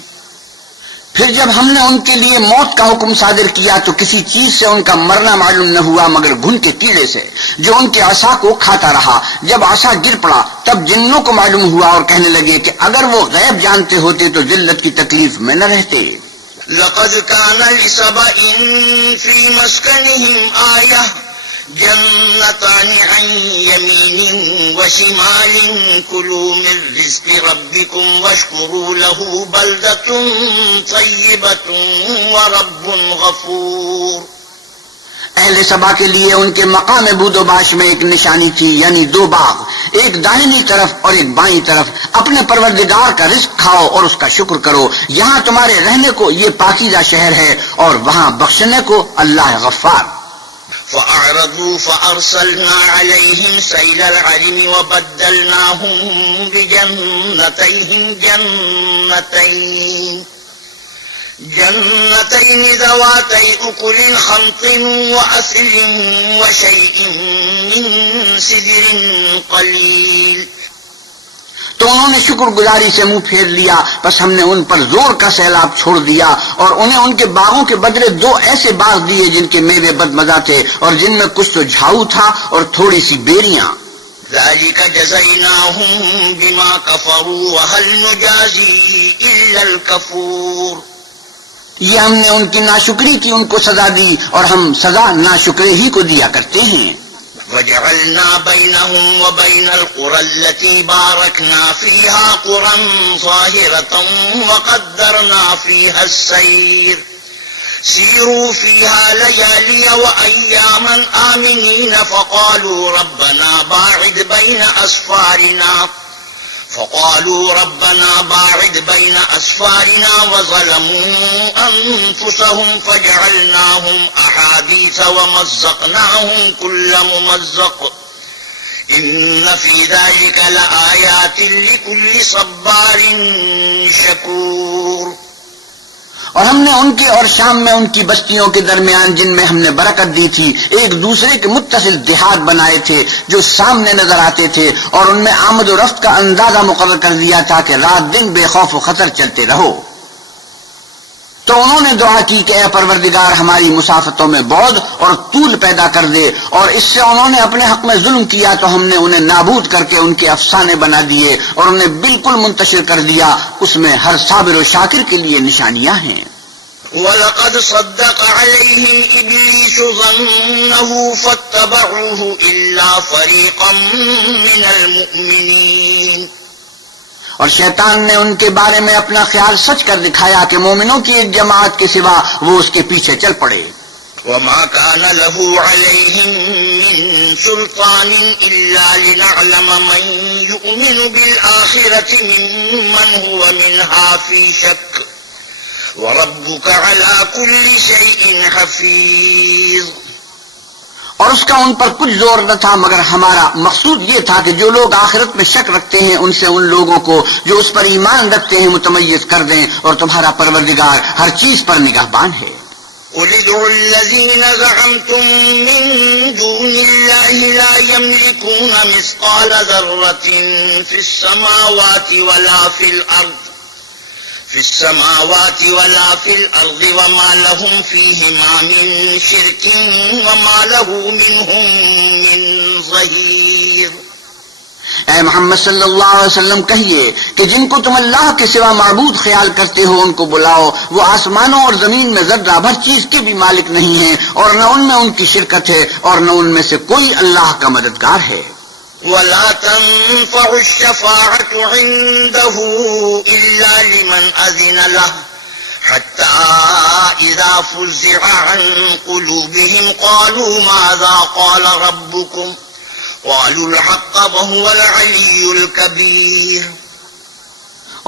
پھر جب ہم نے ان کے لیے موت کا حکم صادر کیا تو کسی چیز سے ان کا مرنا معلوم نہ ہوا مگر گھن کے کیڑے سے جو ان کے عصا کو کھاتا رہا. جب عصا گر پڑا تب جنوں کو معلوم ہوا اور کہنے لگے کہ اگر وہ غیب جانتے ہوتے تو ذلت کی تکلیف میں نہ رہتے. لقد كان لسبأ في مسكنهم آية جنتان عن يمين وشمال كلوا من رزق ربكم واشكروا له بلدة طيبة ورب غفور. اہل سبا کے لیے ان کے مقام بود و باش میں ایک نشانی تھی، یعنی دو باغ، ایک داہنی طرف اور ایک بائیں طرف. اپنے پروردگار کا رزق کھاؤ اور اس کا شکر کرو. یہاں تمہارے رہنے کو یہ پاکیزہ شہر ہے اور وہاں بخشنے کو اللہ غفار. فأعرضوا فأرسلنا عليهم سيل العرم وبدلناهم بجنتين ذواتي أكل خمط وأثل وشيء من سدر قليل. تو انہوں نے شکر گزاری سے منہ پھیر لیا، بس ہم نے ان پر زور کا سیلاب چھوڑ دیا اور انہیں ان کے باغوں کے بدلے دو ایسے باغ دیے جن کے میوے بد مزہ تھے اور جن میں کچھ تو جھاؤ تھا اور تھوڑی سی بیریاں. ذلك جزيناهم بما كفروا وهل نجازي إلا الكفور. یہ ہم نے ان کی ناشکری کی ان کو سزا دی اور ہم سزا ناشکرے ہی کو دیا کرتے ہیں. وجعلنا بينهم وبين القرى التي باركنا فيها قرى ظاهرة وقدرنا فيها السير سيروا فيها ليالي وأياما آمنين فقالوا ربنا باعد بين أسفارنا وظلموا أنفسهم فجعلناهم أحاديث ومزقناهم كل ممزق إن في ذلك لآيات لكل صبار شكور. اور ہم نے ان کے اور شام میں ان کی بستیوں کے درمیان جن میں ہم نے برکت دی تھی ایک دوسرے کے متصل دیہات بنائے تھے جو سامنے نظر آتے تھے اور ان میں آمد و رفت کا اندازہ مقرر کر دیا تھا کہ رات دن بے خوف و خطر چلتے رہو. تو انہوں نے دعا کی کہ اے پروردگار ہماری مسافتوں میں بعد اور طول پیدا کر دے، اور اس سے انہوں نے اپنے حق میں ظلم کیا تو ہم نے انہیں نابود کر کے ان کے افسانے بنا دیے اور انہیں بالکل منتشر کر دیا. اس میں ہر صابر و شاکر کے لیے نشانیاں ہیں. وَلَقَدْ صَدَّقَ عَلَيْهِمْ إِبْلِيسُ ظَنَّهُ فَاتَّبَعُوهُ إِلَّا فَرِيقًا مِّنَ الْمُؤْمِنِينَ. اور شیطان نے ان کے بارے میں اپنا خیال سچ کر دکھایا کہ مومنوں کی ایک جماعت کے سوا وہ اس کے پیچھے چل پڑے. وَمَا كَانَ لَهُ عَلَيْهِمْ مِنْ سُلْطَانٍ إِلَّا لِنَعْلَمَ مَنْ يُؤْمِنُ بِالْآخِرَةِ مِمَّنْ هُوَ مِنْهَا فِي شَكٍّ وَرَبُّكَ عَلَى كُلِّ شَيْءٍ حَفِيظٌ. اور اس کا ان پر کچھ زور نہ تھا مگر ہمارا مقصود یہ تھا کہ جو لوگ آخرت میں شک رکھتے ہیں ان سے ان لوگوں کو جو اس پر ایمان رکھتے ہیں متمیز کر دیں، اور تمہارا پروردگار ہر چیز پر نگہبان ہے. قُلِ ادْعُوا الَّذِينَ زَعَمْتُم مِّن دُونِ اللَّهِ لَا يَمْلِكُونَ مِثْقَالَ ذَرَّةٍ فِي السَّمَاوَاتِ وَلَا فِي الْأَرْضِ وَمَا لَهُمْ فِيهِمَا مِن شِرْكٍ وَمَا لَهُ مِنْهُم مِّن ظَهِيرٍ. اے محمد صلی اللہ علیہ وسلم کہیے کہ جن کو تم اللہ کے سوا معبود خیال کرتے ہو ان کو بلاؤ. وہ آسمانوں اور زمین میں ذرہ بھر چیز کے بھی مالک نہیں ہیں اور نہ ان میں ان کی شرکت ہے اور نہ ان میں سے کوئی اللہ کا مددگار ہے. وَلَا تَنفَعُ الشَّفَاعَةُ عِندَهُ إِلَّا لِمَنْ أَذِنَ لَهُ حَتَّى إِذَا فُزِّعَ عَنْ قُلُوبِهِمْ قَالُوا مَاذَا قَالَ رَبُّكُمْ قَالُوا الْحَقَّ وَهُوَ الْعَلِيُّ الْكَبِيرُ.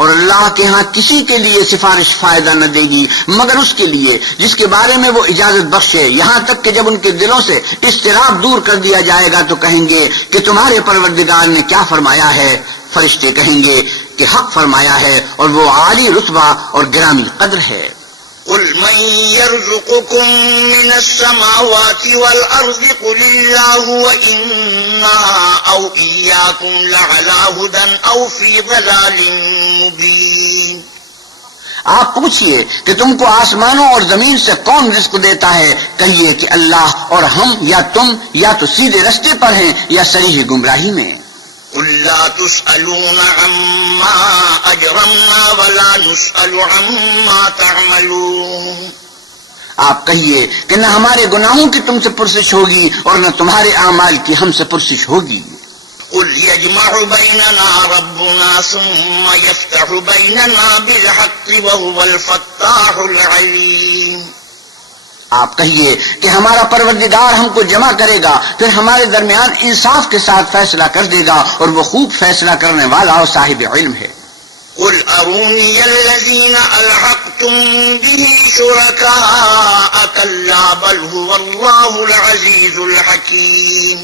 اور اللہ کے ہاں کسی کے لیے سفارش فائدہ نہ دے گی مگر اس کے لیے جس کے بارے میں وہ اجازت بخشے، یہاں تک کہ جب ان کے دلوں سے اضطراب دور کر دیا جائے گا تو کہیں گے کہ تمہارے پروردگار نے کیا فرمایا ہے. فرشتے کہیں گے کہ حق فرمایا ہے اور وہ عالی رتبہ اور گرامی قدر ہے. قل من يرزقكم من السماوات والأرض قل الله وإنا أو إياكم لعلى هدى أو في ضلال مبين. آپ پوچھئے کہ تم کو آسمانوں اور زمین سے کون رزق دیتا ہے؟ کہیے کہ اللہ، اور ہم یا تم یا تو سیدھے رستے پر ہیں یا صریح گمراہی میں. قل لا تسألون عما أجرمنا ولا نسأل عما تعملون. آپ کہیے کہ نہ ہمارے گناہوں کی تم سے پرسش ہوگی اور نہ تمہارے اعمال کی ہم سے پرسش ہوگی. قل يجمع بيننا ربنا ثم يفتح بيننا بالحق وهو الفتاح العليم. آپ کہیے کہ ہمارا پروردگار ہم کو جمع کرے گا، پھر ہمارے درمیان انصاف کے ساتھ فیصلہ کر دے گا، اور وہ خوب فیصلہ کرنے والا اور صاحب علم ہے. قل أروني الذين ألحقتم به شركاء كلا بل هو الله العزيز الحكيم.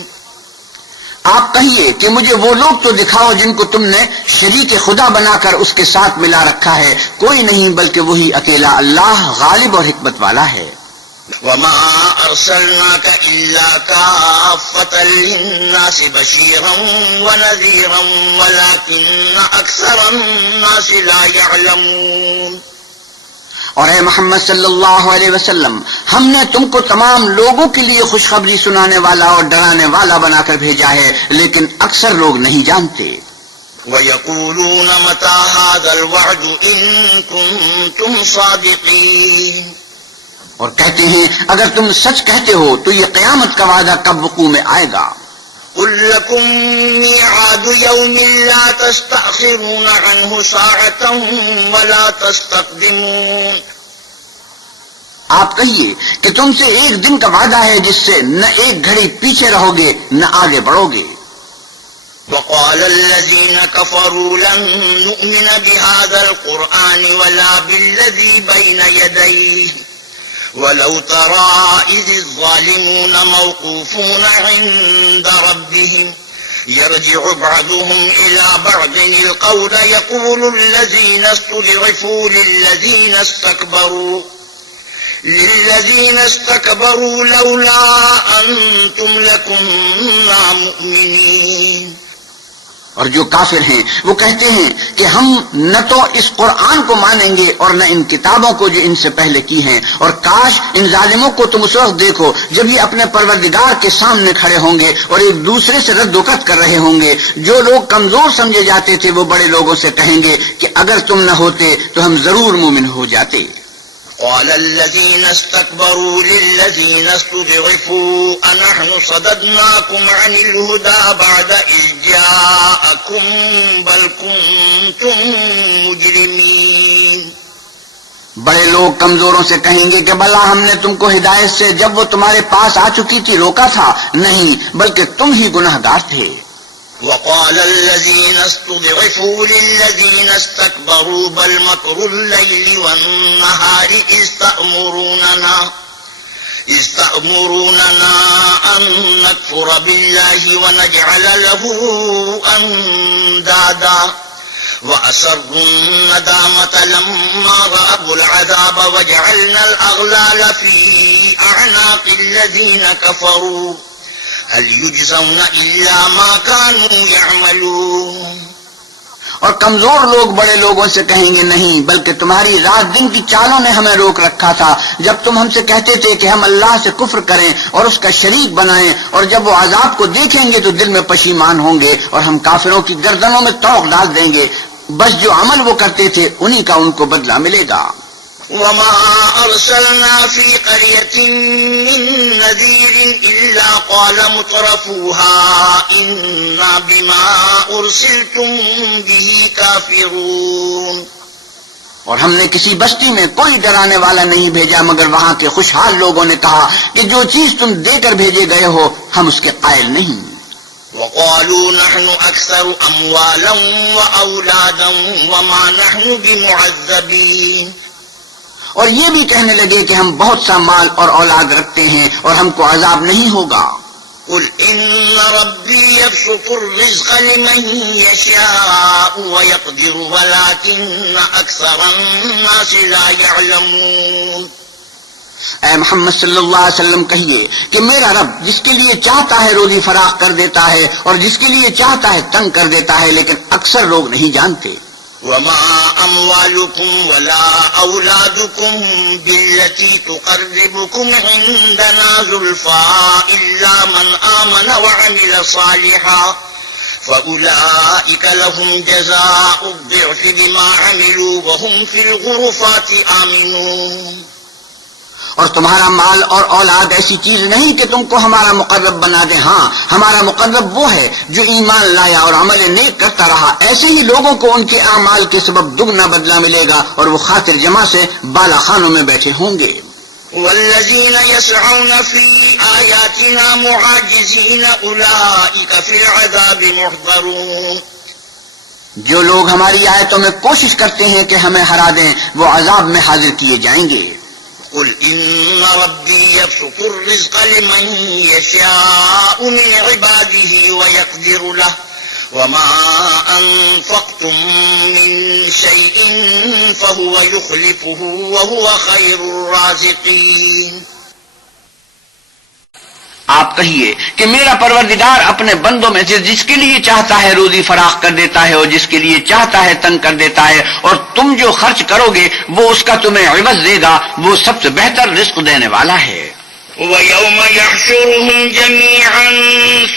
آپ کہیے کہ مجھے وہ لوگ تو دکھاؤ جن کو تم نے شریک خدا بنا کر اس کے ساتھ ملا رکھا ہے. کوئی نہیں بلکہ وہی اکیلا اللہ غالب اور حکمت والا ہے. وما أرسلناك إلا كافة للناس بشيرا ونذيرا ولكن أكثر الناس لا يعلمون. اور اے محمد صلی اللہ علیہ وسلم، ہم نے تم کو تمام لوگوں کے لیے خوشخبری سنانے والا اور ڈرانے والا بنا کر بھیجا ہے، لیکن اکثر لوگ نہیں جانتے. ويقولون متى هذا الوعد إن كنتم صادقين. اور کہتے ہیں اگر تم سچ کہتے ہو تو یہ قیامت کا وعدہ کب وقوع میں آئے گا. قل لكم ميعاد يوم لا تستأخرون عنه ساعة ولا تستقدمون. آپ کہیے کہ تم سے ایک دن کا وعدہ ہے جس سے نہ ایک گھڑی پیچھے رہو گے نہ آگے بڑھو گے. وقال الذين كفروا لن نؤمن بهذا القرآن ولا بالذي بين يديه ولو ترى إذ الظالمون موقوفون عند ربهم يرجع بعضهم إلى بعض القول يقول الذين استضعفوا للذين استكبروا لولا أنتم لكنا مؤمنين. اور جو کافر ہیں وہ کہتے ہیں کہ ہم نہ تو اس قرآن کو مانیں گے اور نہ ان کتابوں کو جو ان سے پہلے کی ہیں، اور کاش ان ظالموں کو تم اس وقت دیکھو جب یہ اپنے پروردگار کے سامنے کھڑے ہوں گے اور ایک دوسرے سے رد و کت کر رہے ہوں گے. جو لوگ کمزور سمجھے جاتے تھے وہ بڑے لوگوں سے کہیں گے کہ اگر تم نہ ہوتے تو ہم ضرور مومن ہو جاتے. قال الذين استكبروا للذين استضعفوا أنحن صددناكم عن الهدى بعد إذ جاءكم بل كنتم مجرمين. بڑے لوگ کمزوروں سے کہیں گے کہ بھلا ہم نے تم کو ہدایت سے جب وہ تمہارے پاس آ چکی تھی روکا تھا؟ نہیں، بلکہ تم ہی گناہگار تھے. وقال الذين استضعفوا للذين استكبروا بل مكر الليل والنهار إذ تأمروننا أن نكفر بالله ونجعل له أندادا وأسروا الندامة لما رأوا العذاب وجعلنا الأغلال في أعناق الذين كفروا هل يجزون إلا ما كانوا يعملون. اور کمزور لوگ بڑے لوگوں سے کہیں گے نہیں، بلکہ تمہاری رات دن کی چالوں نے ہمیں روک رکھا تھا جب تم ہم سے کہتے تھے کہ ہم اللہ سے کفر کریں اور اس کا شریک بنائیں، اور جب وہ عذاب کو دیکھیں گے تو دل میں پشیمان ہوں گے اور ہم کافروں کی گردنوں میں توق ڈال دیں گے. بس جو عمل وہ کرتے تھے انہی کا ان کو بدلہ ملے گا. وما أرسلنا في قرية من نذير إلا قال مترفوها إنا بما أرسلتم به كافرون. اور ہم نے کسی بستی میں کوئی ڈرانے والا نہیں بھیجا مگر وہاں کے خوشحال لوگوں نے کہا کہ جو چیز تم دے کر بھیجے گئے ہو ہم اس کے قائل نہیں. وقالوا نحن أكثر أموالا وأولادا وما نحن بمعذبين. اور یہ بھی کہنے لگے کہ ہم بہت سا مال اور اولاد رکھتے ہیں اور ہم کو عذاب نہیں ہوگا. قل إن ربي يبسط الرزق لمن يشاء ويقدر ولكن أكثر الناس لا يعلمون. اے محمد صلی اللہ علیہ وسلم کہیے کہ میرا رب جس کے لیے چاہتا ہے روزی فراخ کر دیتا ہے اور جس کے لیے چاہتا ہے تنگ کر دیتا ہے، لیکن اکثر لوگ نہیں جانتے. وما أموالكم ولا أولادكم بالتي تقربكم عندنا زلفى إلا من آمن وعمل صالحا فأولئك لهم جزاء الضعف بما عملوا وهم في الغرفات آمنون. اور تمہارا مال اور اولاد ایسی چیز نہیں کہ تم کو ہمارا مقرب بنا دے. ہاں، ہمارا مقرب وہ ہے جو ایمان لایا اور عمل نیک کرتا رہا. ایسے ہی لوگوں کو ان کے اعمال کے سبب دگنا بدلہ ملے گا اور وہ خاطر جمع سے بالا خانوں میں بیٹھے ہوں گے. والذين يسعون في آياتنا معاجزين أولئك في العذاب محضرون. جو لوگ ہماری آیتوں میں کوشش کرتے ہیں کہ ہمیں ہرا دیں، وہ عذاب میں حاضر کیے جائیں گے. قل إن ربي يبسط الرزق لمن يشاء من عباده ويقدر له وما أنفقتم من شيء فهو يخلفه وهو خير الرازقين. آپ کہیے کہ میرا پروردگار اپنے بندوں میں سے جس کے لیے چاہتا ہے روزی فراخ کر دیتا ہے اور جس کے لیے چاہتا ہے تنگ کر دیتا ہے، اور تم جو خرچ کرو گے وہ اس کا تمہیں عوض دے گا. وہ سب سے بہتر رزق دینے والا ہے. وَيَوْمَ يَحْشُرُهُمْ جَمِيعًا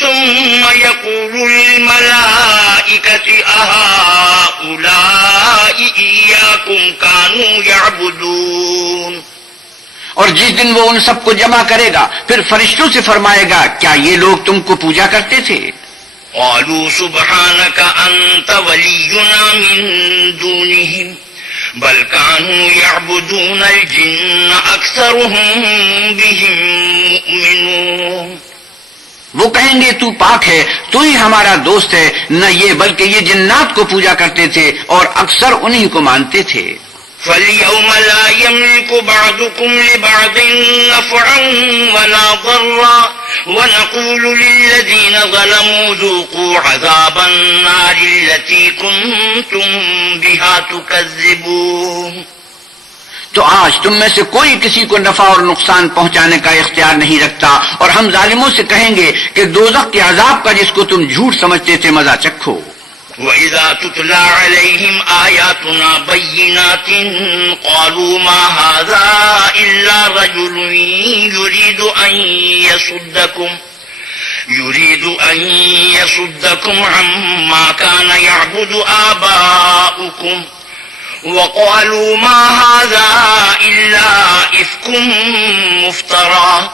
ثُمَّ يَقُولُ لِلْمَلَائِكَةِ أَهَؤُلَاءِ إِيَّاكُمْ كَانُوا يَعْبُدُونَ. اور جس دن وہ ان سب کو جمع کرے گا پھر فرشتوں سے فرمائے گا، کیا یہ لوگ تم کو پوجا کرتے تھے؟ قالوا سبحانك أنت ولينا من دونهم بل كانوا يعبدون الجن أكثرهم بهم مؤمنون. وہ کہیں گے تو پاک ہے، تو ہی ہمارا دوست ہے. نہ یہ بلکہ یہ جنات کو پوجا کرتے تھے اور اکثر انہی کو مانتے تھے. فاليوم لا يملك بعضكم لبعض نفعا ولا ضرا ونقول للذين ظلموا ذوقوا عذاب النار التي كنتم بها تكذبون. تو آج تم میں سے کوئی کسی کو نفع اور نقصان پہنچانے کا اختیار نہیں رکھتا، اور ہم ظالموں سے کہیں گے کہ دوزخ کے عذاب کا جس کو تم جھوٹ سمجھتے تھے مزہ چکھو. وَإِذَا تُتْلَى عَلَيْهِمْ آيَاتُنَا بَيِّنَاتٍ قَالُوا مَا هَذَا إِلَّا رَجُلٌ يُرِيدُ أَن يَصُدَّكُمْ عَمَّا كَانَ يَعْبُدُ آبَاؤُكُمْ وَقَالُوا مَا هَذَا إِلَّا إِفْكٌ مُفْتَرًى.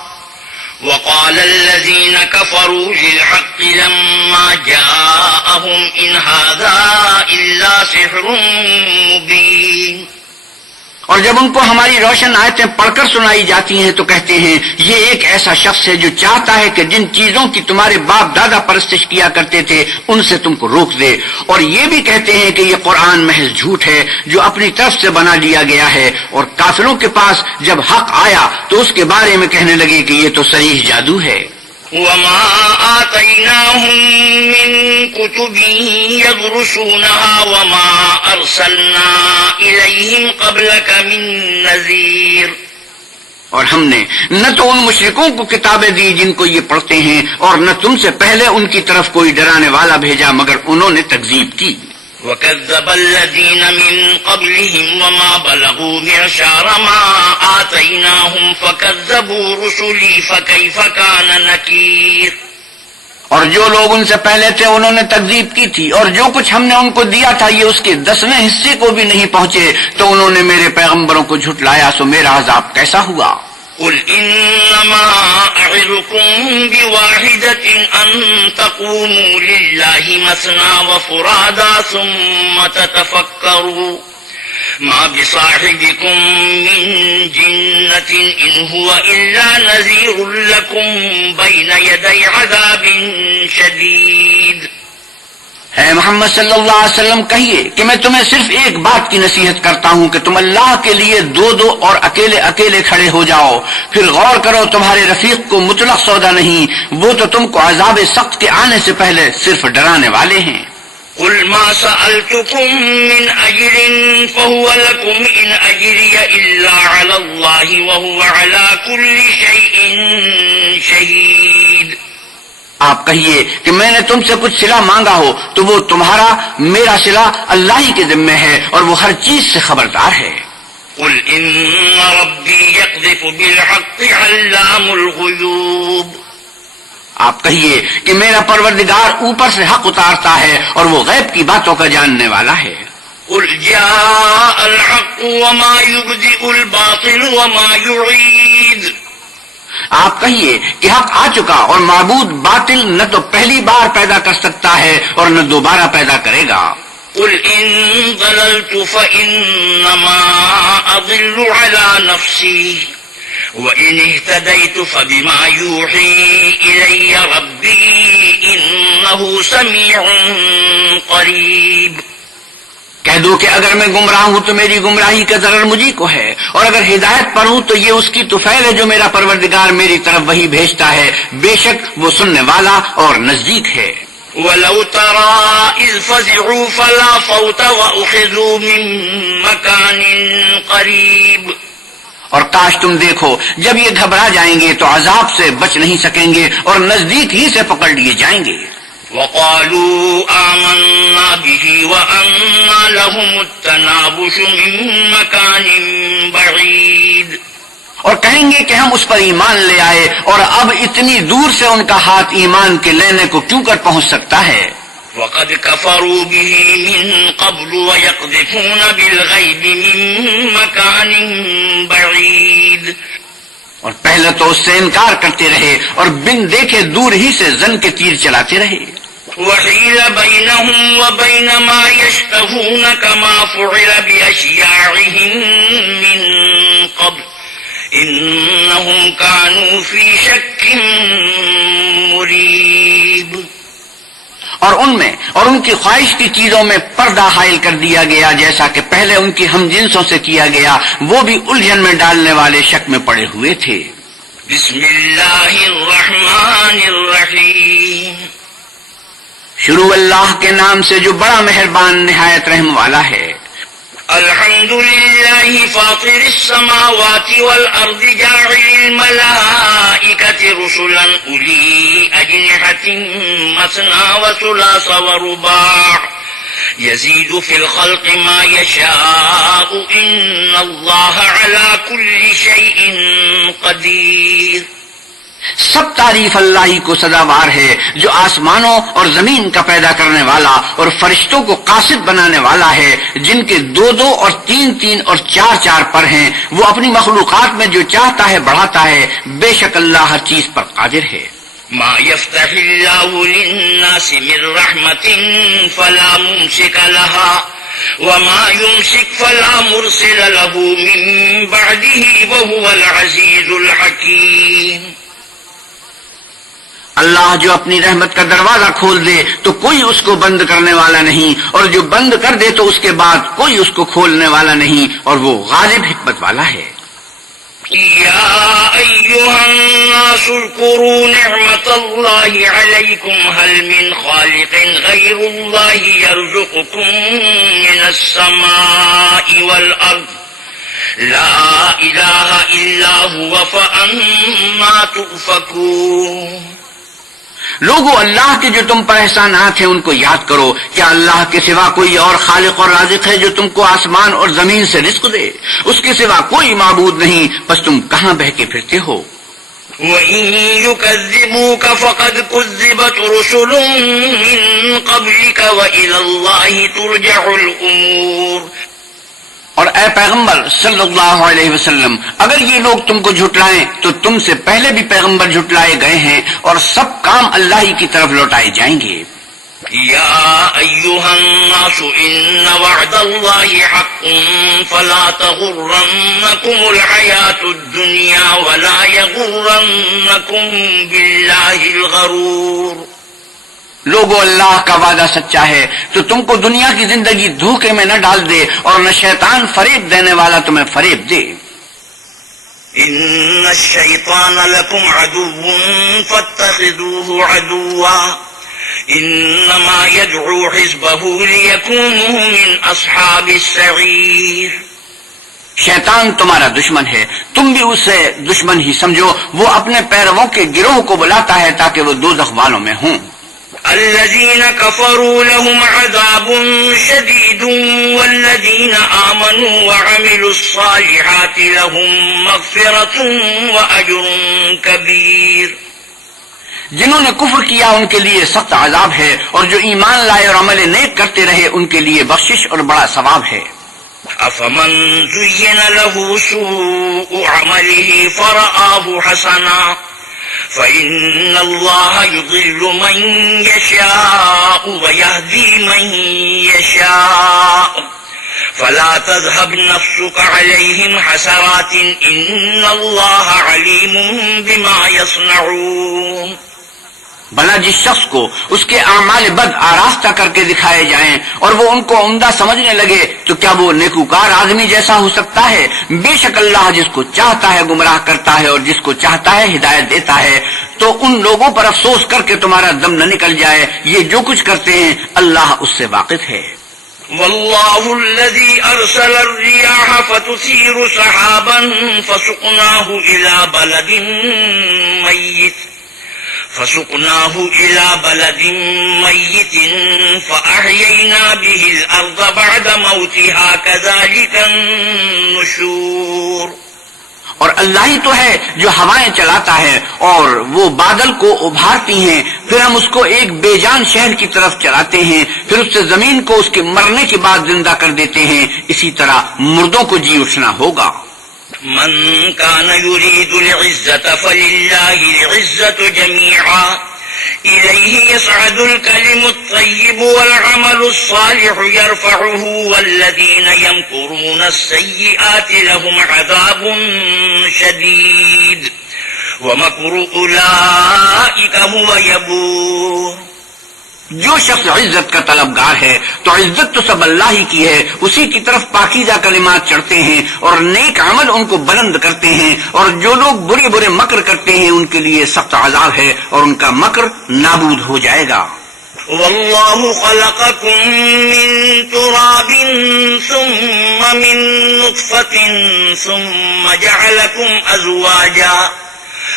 وقال الذين كفروا للحق لما جاءهم إن هذا إلا سحر مبين. اور جب ان کو ہماری روشن آیتیں پڑھ کر سنائی جاتی ہیں تو کہتے ہیں یہ ایک ایسا شخص ہے جو چاہتا ہے کہ جن چیزوں کی تمہارے باپ دادا پرستش کیا کرتے تھے ان سے تم کو روک دے. اور یہ بھی کہتے ہیں کہ یہ قرآن محض جھوٹ ہے جو اپنی طرف سے بنا لیا گیا ہے. اور کافروں کے پاس جب حق آیا تو اس کے بارے میں کہنے لگے کہ یہ تو صریح جادو ہے. وما آتيناهم من كتب يدرسونها وما أرسلنا إليهم قبلك من نذير. اور ہم نے نہ تو ان مشرکوں کو کتابیں دی جن کو یہ پڑھتے ہیں، اور نہ تم سے پہلے ان کی طرف کوئی ڈرانے والا بھیجا مگر انہوں نے تکذیب کی. وكذب الذين من قبلهم وما بلغوا معشار ما آتيناهم فكذبوا رسلي فكيف كان نكير. اور جو لوگ ان سے پہلے تھے انہوں نے تکذیب کی تھی، اور جو کچھ ہم نے ان کو دیا تھا یہ اس کے 10ویں حصے کو بھی نہیں پہنچے تو انہوں نے میرے پیغمبروں کو جھٹلایا، سو میرا عذاب کیسا ہوا. قل إنما أعظكم بواحدة أن تقوموا لله مثنى وفرادا ثم تتفكروا ما بصاحبكم من جنة إن هو إلا نذير لكم بين يدي عذاب شديد. اے محمد صلی اللہ علیہ وسلم کہیے کہ میں تمہیں صرف ایک بات کی نصیحت کرتا ہوں کہ تم اللہ کے لیے دو دو اور اکیلے اکیلے کھڑے ہو جاؤ، پھر غور کرو تمہارے رفیق کو مطلق سودا نہیں، وہ تو تم کو عذاب سخت کے آنے سے پہلے صرف ڈرانے والے ہیں۔ قل ما سألتكم من أجر فهو لكم إن أجري إلا على الله وهو على كل شيء شهيد۔ آپ کہیے کہ میں نے تم سے کچھ صلہ مانگا ہو تو وہ تمہارا، میرا صلہ اللہ ہی کے ذمہ ہے اور وہ ہر چیز سے خبردار ہے۔ قل إن ربي يقذف بالحق علام الغيوب۔ آپ کہیے کہ میرا پروردگار اوپر سے حق اتارتا ہے اور وہ غیب کی باتوں کا جاننے والا ہے۔ قل جاء الحق وما يبدئ الباطل وما يعيد۔ آپ کہیے کہ حق آ چکا اور معبود باطل نہ تو پہلی بار پیدا کر سکتا ہے اور نہ دوبارہ پیدا کرے گا۔ قل إن ضللت فإنما أضل على نفسي وإن اهتديت فبما يوحي إلي ربي إنه سميع قريب۔ کہہ دو کہ اگر میں گمراہ ہوں تو میری گمراہی کا ضرر مجھی کو ہے، اور اگر ہدایت پر ہوں تو یہ اس کی طفیل ہے جو میرا پروردگار میری طرف وہی بھیجتا ہے، بے شک وہ سننے والا اور نزدیک ہے۔ وَلَوْ تَرَىٰ إِذْ فَزِعُوا فَلَا فَوْتَ وَأُخِذُوا مِن مَّكَانٍ قَرِيبٍ۔ اور کاش تم دیکھو جب یہ گھبرا جائیں گے تو عذاب سے بچ نہیں سکیں گے اور نزدیک ہی سے پکڑ لیے جائیں گے۔ وَقَالُوا آمَنَّا بِهِ وَأَنَّىٰ لَهُمُ التَّنَابُشُ مِن مَّكَانٍ بَعِيدٍ۔ اور کہیں گے کہ ہم اس پر ایمان لے آئے اور اب اتنی دور سے ان کا ہاتھ ایمان کے لینے کو کیوں کر پہنچ سکتا ہے۔ وَقَدْ كَفَرُوا بِهِ مِن قَبْلُ وَيَقْذِفُونَ بِالْغَيْبِ مِن مَّكَانٍ بَعِيدٍ۔ اور پہلے تو اس سے انکار کرتے رہے اور بن دیکھے دور ہی سے زن کے تیر چلاتے رہے۔ وحيل بينهم وبين ما يشتهون كما فعل بأشياعهم من قبل إنهم كانوا في شك مريب۔ اور ان میں اور ان کی خواہش کی چیزوں میں پردہ حائل کر دیا گیا جیسا کہ پہلے ان کی ہم جنسوں سے کیا گیا، وہ بھی الجھن میں ڈالنے والے شک میں پڑے ہوئے تھے۔ بسم اللہ الرحمن الرحیم۔ شروع اللہ کے نام سے جو بڑا مہربان نہایت رحم والا ہے۔ الحمد للہ فاطر السماوات والارض جاعل الملائکة رسلا اولی اجنحة مثنى وثلاث ورباع يزيد في الخلق ما يشاء ان اللہ على كل شيء قدیر۔ سب تعریف اللہ ہی کو سزاوار ہے جو آسمانوں اور زمین کا پیدا کرنے والا اور فرشتوں کو قاصد بنانے والا ہے، جن کے دو دو اور تین تین اور چار چار پر ہیں۔ وہ اپنی مخلوقات میں جو چاہتا ہے بڑھاتا ہے، بے شک اللہ ہر چیز پر قادر ہے۔ ما يفتح الله للناس من رحمة فلا ممسك لها وما يمسك فلا مرسل له من بعده وهو العزيز الحكيم۔ اللہ جو اپنی رحمت کا دروازہ کھول دے تو کوئی اس کو بند کرنے والا نہیں، اور جو بند کر دے تو اس کے بعد کوئی اس کو کھولنے والا نہیں، اور وہ غالب حکمت والا ہے۔ یا ایھا الناس اذکروا نعمت اللہ علیکم هل من خالق غیر اللہ یرزقکم من السماء والارض لا الہ الا هو فأنا تؤفکون۔ لوگو اللہ کے جو تم پر احسانات ہیں ان کو یاد کرو، کیا اللہ کے سوا کوئی اور خالق اور رازق ہے جو تم کو آسمان اور زمین سے رزق دے؟ اس کے سوا کوئی معبود نہیں، بس تم کہاں بہکے پھرتے ہو؟ وَإِن يُكَذِّبُوكَ فَقَدْ كُذِّبَتْ رُسُلٌ مِّن قَبْلِكَ وَإِلَى اللَّهِ تُرْجَعُ الْأُمُورُ۔ اور اے پیغمبر صلی اللہ علیہ وسلم، اگر یہ لوگ تم کو جھٹلائیں تو تم سے پہلے بھی پیغمبر جھٹلائے گئے ہیں، اور سب کام اللہ ہی کی طرف لوٹائے جائیں گے۔ یا ایھا الناس ان وعد اللہ حق فلا تغرنکم الحیاۃ الدنیا ولا یغرنکم باللہ الغرور۔ لوگو اللہ کا وعدہ سچا ہے تو تم کو دنیا کی زندگی دھوکے میں نہ ڈال دے اور نہ شیطان فریب دینے والا تمہیں فریب دے. ان الشیطان لکم عدو فاتخذوه عدوا انما يدعو حزبه ليكونوا من اصحاب السعیر. شیطان تمہارا دشمن ہے، تم بھی اسے دشمن ہی سمجھو. وہ اپنے پیرووں کے گروہ کو بلاتا ہے تاکہ وہ دوزخ والوں میں ہوں. الذين كفروا لهم عذاب شديد والذين آمنوا وعملوا الصالحات لهم مغفرة وأجر كبير. جنہوں نے کفر کیا ان کے لیے سخت عذاب ہے، اور جو ایمان لائے اور عمل نیک کرتے رہے ان کے لیے بخشش اور بڑا ثواب ہے. أفمن زين له سوء عمله فرآه حسنا فإن الله يضل من يشاء ويهدي من يشاء فلا تذهب نفسك عليهم حسرات إن الله عليم بما يصنعون. بھلا جس شخص کو اس کے اعمال بد آراستہ کر کے دکھائے جائیں اور وہ ان کو عمدہ سمجھنے لگے تو کیا وہ نیکوکار آدمی جیسا ہو سکتا ہے؟ بے شک اللہ جس کو چاہتا ہے گمراہ کرتا ہے اور جس کو چاہتا ہے ہدایت دیتا ہے. تو ان لوگوں پر افسوس کر کے تمہارا دم نہ نکل جائے، یہ جو کچھ کرتے ہیں اللہ اس سے واقف ہے. والله الذي أرسل الرياح فتثير سحابا فسقناه إلى بلد ميت فأحيينا به الأرض بعد موتها كذلك النشور. اور اللہ ہی تو ہے جو ہوائیں چلاتا ہے اور وہ بادل کو ابھارتی ہیں، پھر ہم اس کو ایک بے جان شہر کی طرف چلاتے ہیں، پھر اس سے زمین کو اس کے مرنے کے بعد زندہ کر دیتے ہیں. اسی طرح مردوں کو جی اٹھنا ہوگا. من كان يريد العزة فلله العزة جميعا إليه يصعد الكلم الطيب والعمل الصالح يرفعه والذين يمكرون السيئات لهم عذاب شديد ومكر أولئك هو يبور. جو شخص عزت کا طلبگار ہے تو عزت تو سب اللہ ہی کی ہے، اسی کی طرف پاکیزہ کلمات چڑھتے ہیں اور نیک عمل ان کو بلند کرتے ہیں، اور جو لوگ برے برے مکر کرتے ہیں ان کے لیے سخت عذاب ہے اور ان کا مکر نابود ہو جائے گا. والله خلقكم من تراب ثم من نطفة ثم جعلكم أزواجا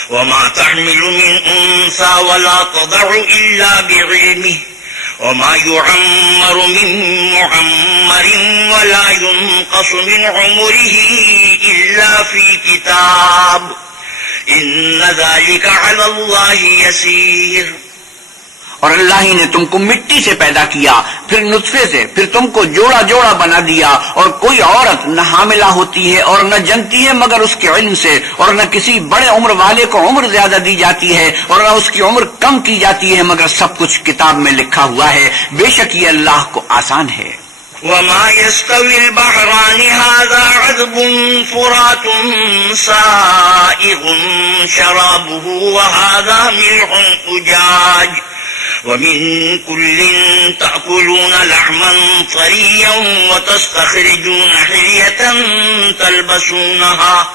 وما تحمل من أنثى ولا تضع إلا بعلمه وما يعمر من معمر ولا ينقص من عمره إلا في كتاب إن ذلك على الله يسير. اور اللہ ہی نے تم کو مٹی سے پیدا کیا، پھر نطفے سے، پھر تم کو جوڑا جوڑا بنا دیا، اور کوئی عورت نہ حاملہ ہوتی ہے اور نہ جنتی ہے مگر اس کے علم سے، اور نہ کسی بڑے عمر والے کو عمر زیادہ دی جاتی ہے اور نہ اس کی عمر کم کی جاتی ہے مگر سب کچھ کتاب میں لکھا ہوا ہے. بے شک یہ اللہ کو آسان ہے. وما يستوي البحران هذا عذب فرات سائغ شرابه وهذا ملح أجاج ومن كل تأكلون لحما طريا وتستخرجون حلية تلبسونها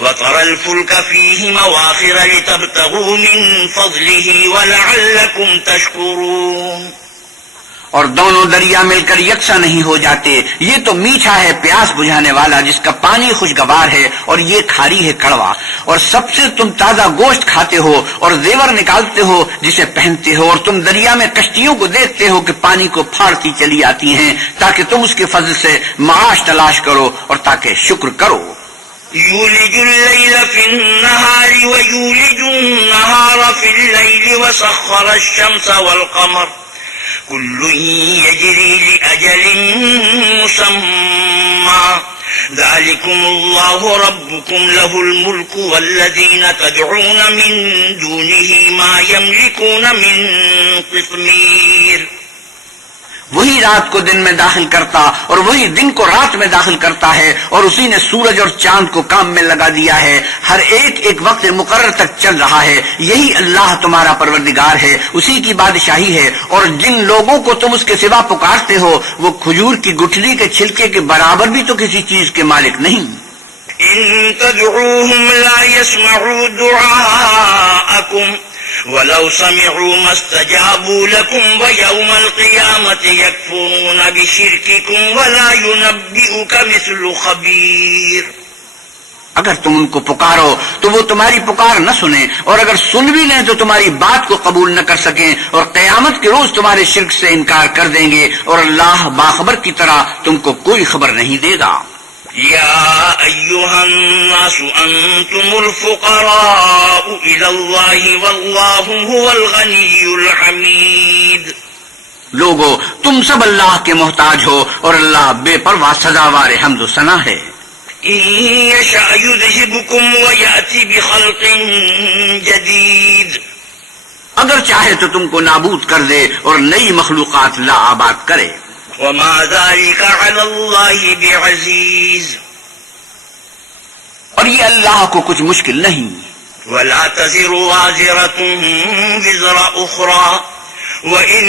وترى الفلك فيه مواخر لتبتغوا من فضله ولعلكم تشكرون. اور دونوں دریا مل کر یکساں نہیں ہو جاتے. یہ تو میٹھا ہے پیاس بجھانے والا جس کا پانی خوشگوار ہے اور یہ کھاری ہے کڑوا. اور سب سے تم تازہ گوشت کھاتے ہو اور زیور نکالتے ہو جسے پہنتے ہو، اور تم دریا میں کشتیوں کو دیکھتے ہو کہ پانی کو پھاڑتی چلی آتی ہیں تاکہ تم اس کے فضل سے معاش تلاش کرو اور تاکہ شکر کرو. يولج الليل في النهار ويولج النهار في الليل وسخر الشمس والقمر كل يجري لأجل مسمى ذلكم الله ربكم له الملك والذين تدعون من دونه ما يملكون من قطمير. وہی رات کو دن میں داخل کرتا اور وہی دن کو رات میں داخل کرتا ہے، اور اسی نے سورج اور چاند کو کام میں لگا دیا ہے، ہر ایک ایک وقت مقرر تک چل رہا ہے۔ یہی اللہ تمہارا پروردگار ہے، اسی کی بادشاہی ہے، اور جن لوگوں کو تم اس کے سوا پکارتے ہو وہ کھجور کی گٹھلی کے چھلکے کے برابر بھی تو کسی چیز کے مالک نہیں۔ إن تدعوهم لا يسمعوا دعاءكم ولو سمعوا ما استجابوا لكم ويوم القيامة يكفرون بشرككم ولا ينبئك مثل خبير۔ اگر تم ان کو پکارو تو وہ تمہاری پکار نہ سنیں، اور اگر سن بھی لیں تو تمہاری بات کو قبول نہ کر سکیں، اور قیامت کے روز تمہارے شرک سے انکار کر دیں گے، اور اللہ باخبر کی طرح تم کو کوئی خبر نہیں دے گا۔ يا أيها الناس أنتم الفقراء إلى الله والله هو الغني الحميد۔ لوگو تم سب اللہ کے محتاج ہو اور اللہ بے پرواہ سزاوار حمد و ثنا ہے۔ إن يشأ يذهبكم ويأتي بخلق جديد۔ اگر چاہے تو تم کو نابود کر دے اور نئی مخلوقات لا آباد کرے۔ وما ذلك على الله بعزيز۔ اور یہ اللہ کو کچھ مشکل نہیں۔ ولا تزر وازرة وزر أخرى وإن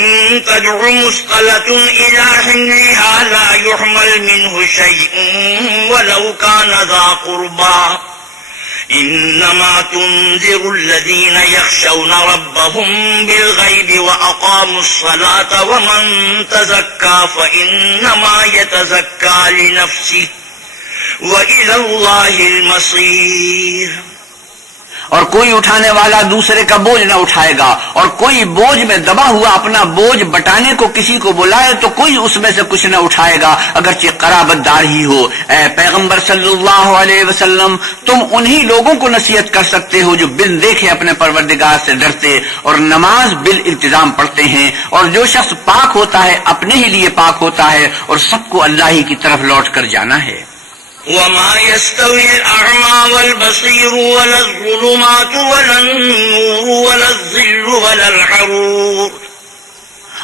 تدع مثقلة إلى حملها لا يحمل منه شيء ولو كان ذا قربى إنما تنذر الذين يخشون ربهم بالغيب وأقاموا الصلاة ومن تزكى فإنما يتزكى لنفسه وإلى الله المصير۔ اور کوئی اٹھانے والا دوسرے کا بوجھ نہ اٹھائے گا، اور کوئی بوجھ میں دبا ہوا اپنا بوجھ بٹانے کو کسی کو بلائے تو کوئی اس میں سے کچھ نہ اٹھائے گا، اگرچہ قرابت دار ہی ہو۔ اے پیغمبر صلی اللہ علیہ وسلم، تم انہی لوگوں کو نصیحت کر سکتے ہو جو بن دیکھے اپنے پروردگار سے ڈرتے اور نماز بالالتزام پڑھتے ہیں، اور جو شخص پاک ہوتا ہے اپنے ہی لیے پاک ہوتا ہے، اور سب کو اللہ ہی کی طرف لوٹ کر جانا ہے۔ وما يستوي الأعمى والبصير ولا الظلمات ولا النور ولا الظل ولا الحرور۔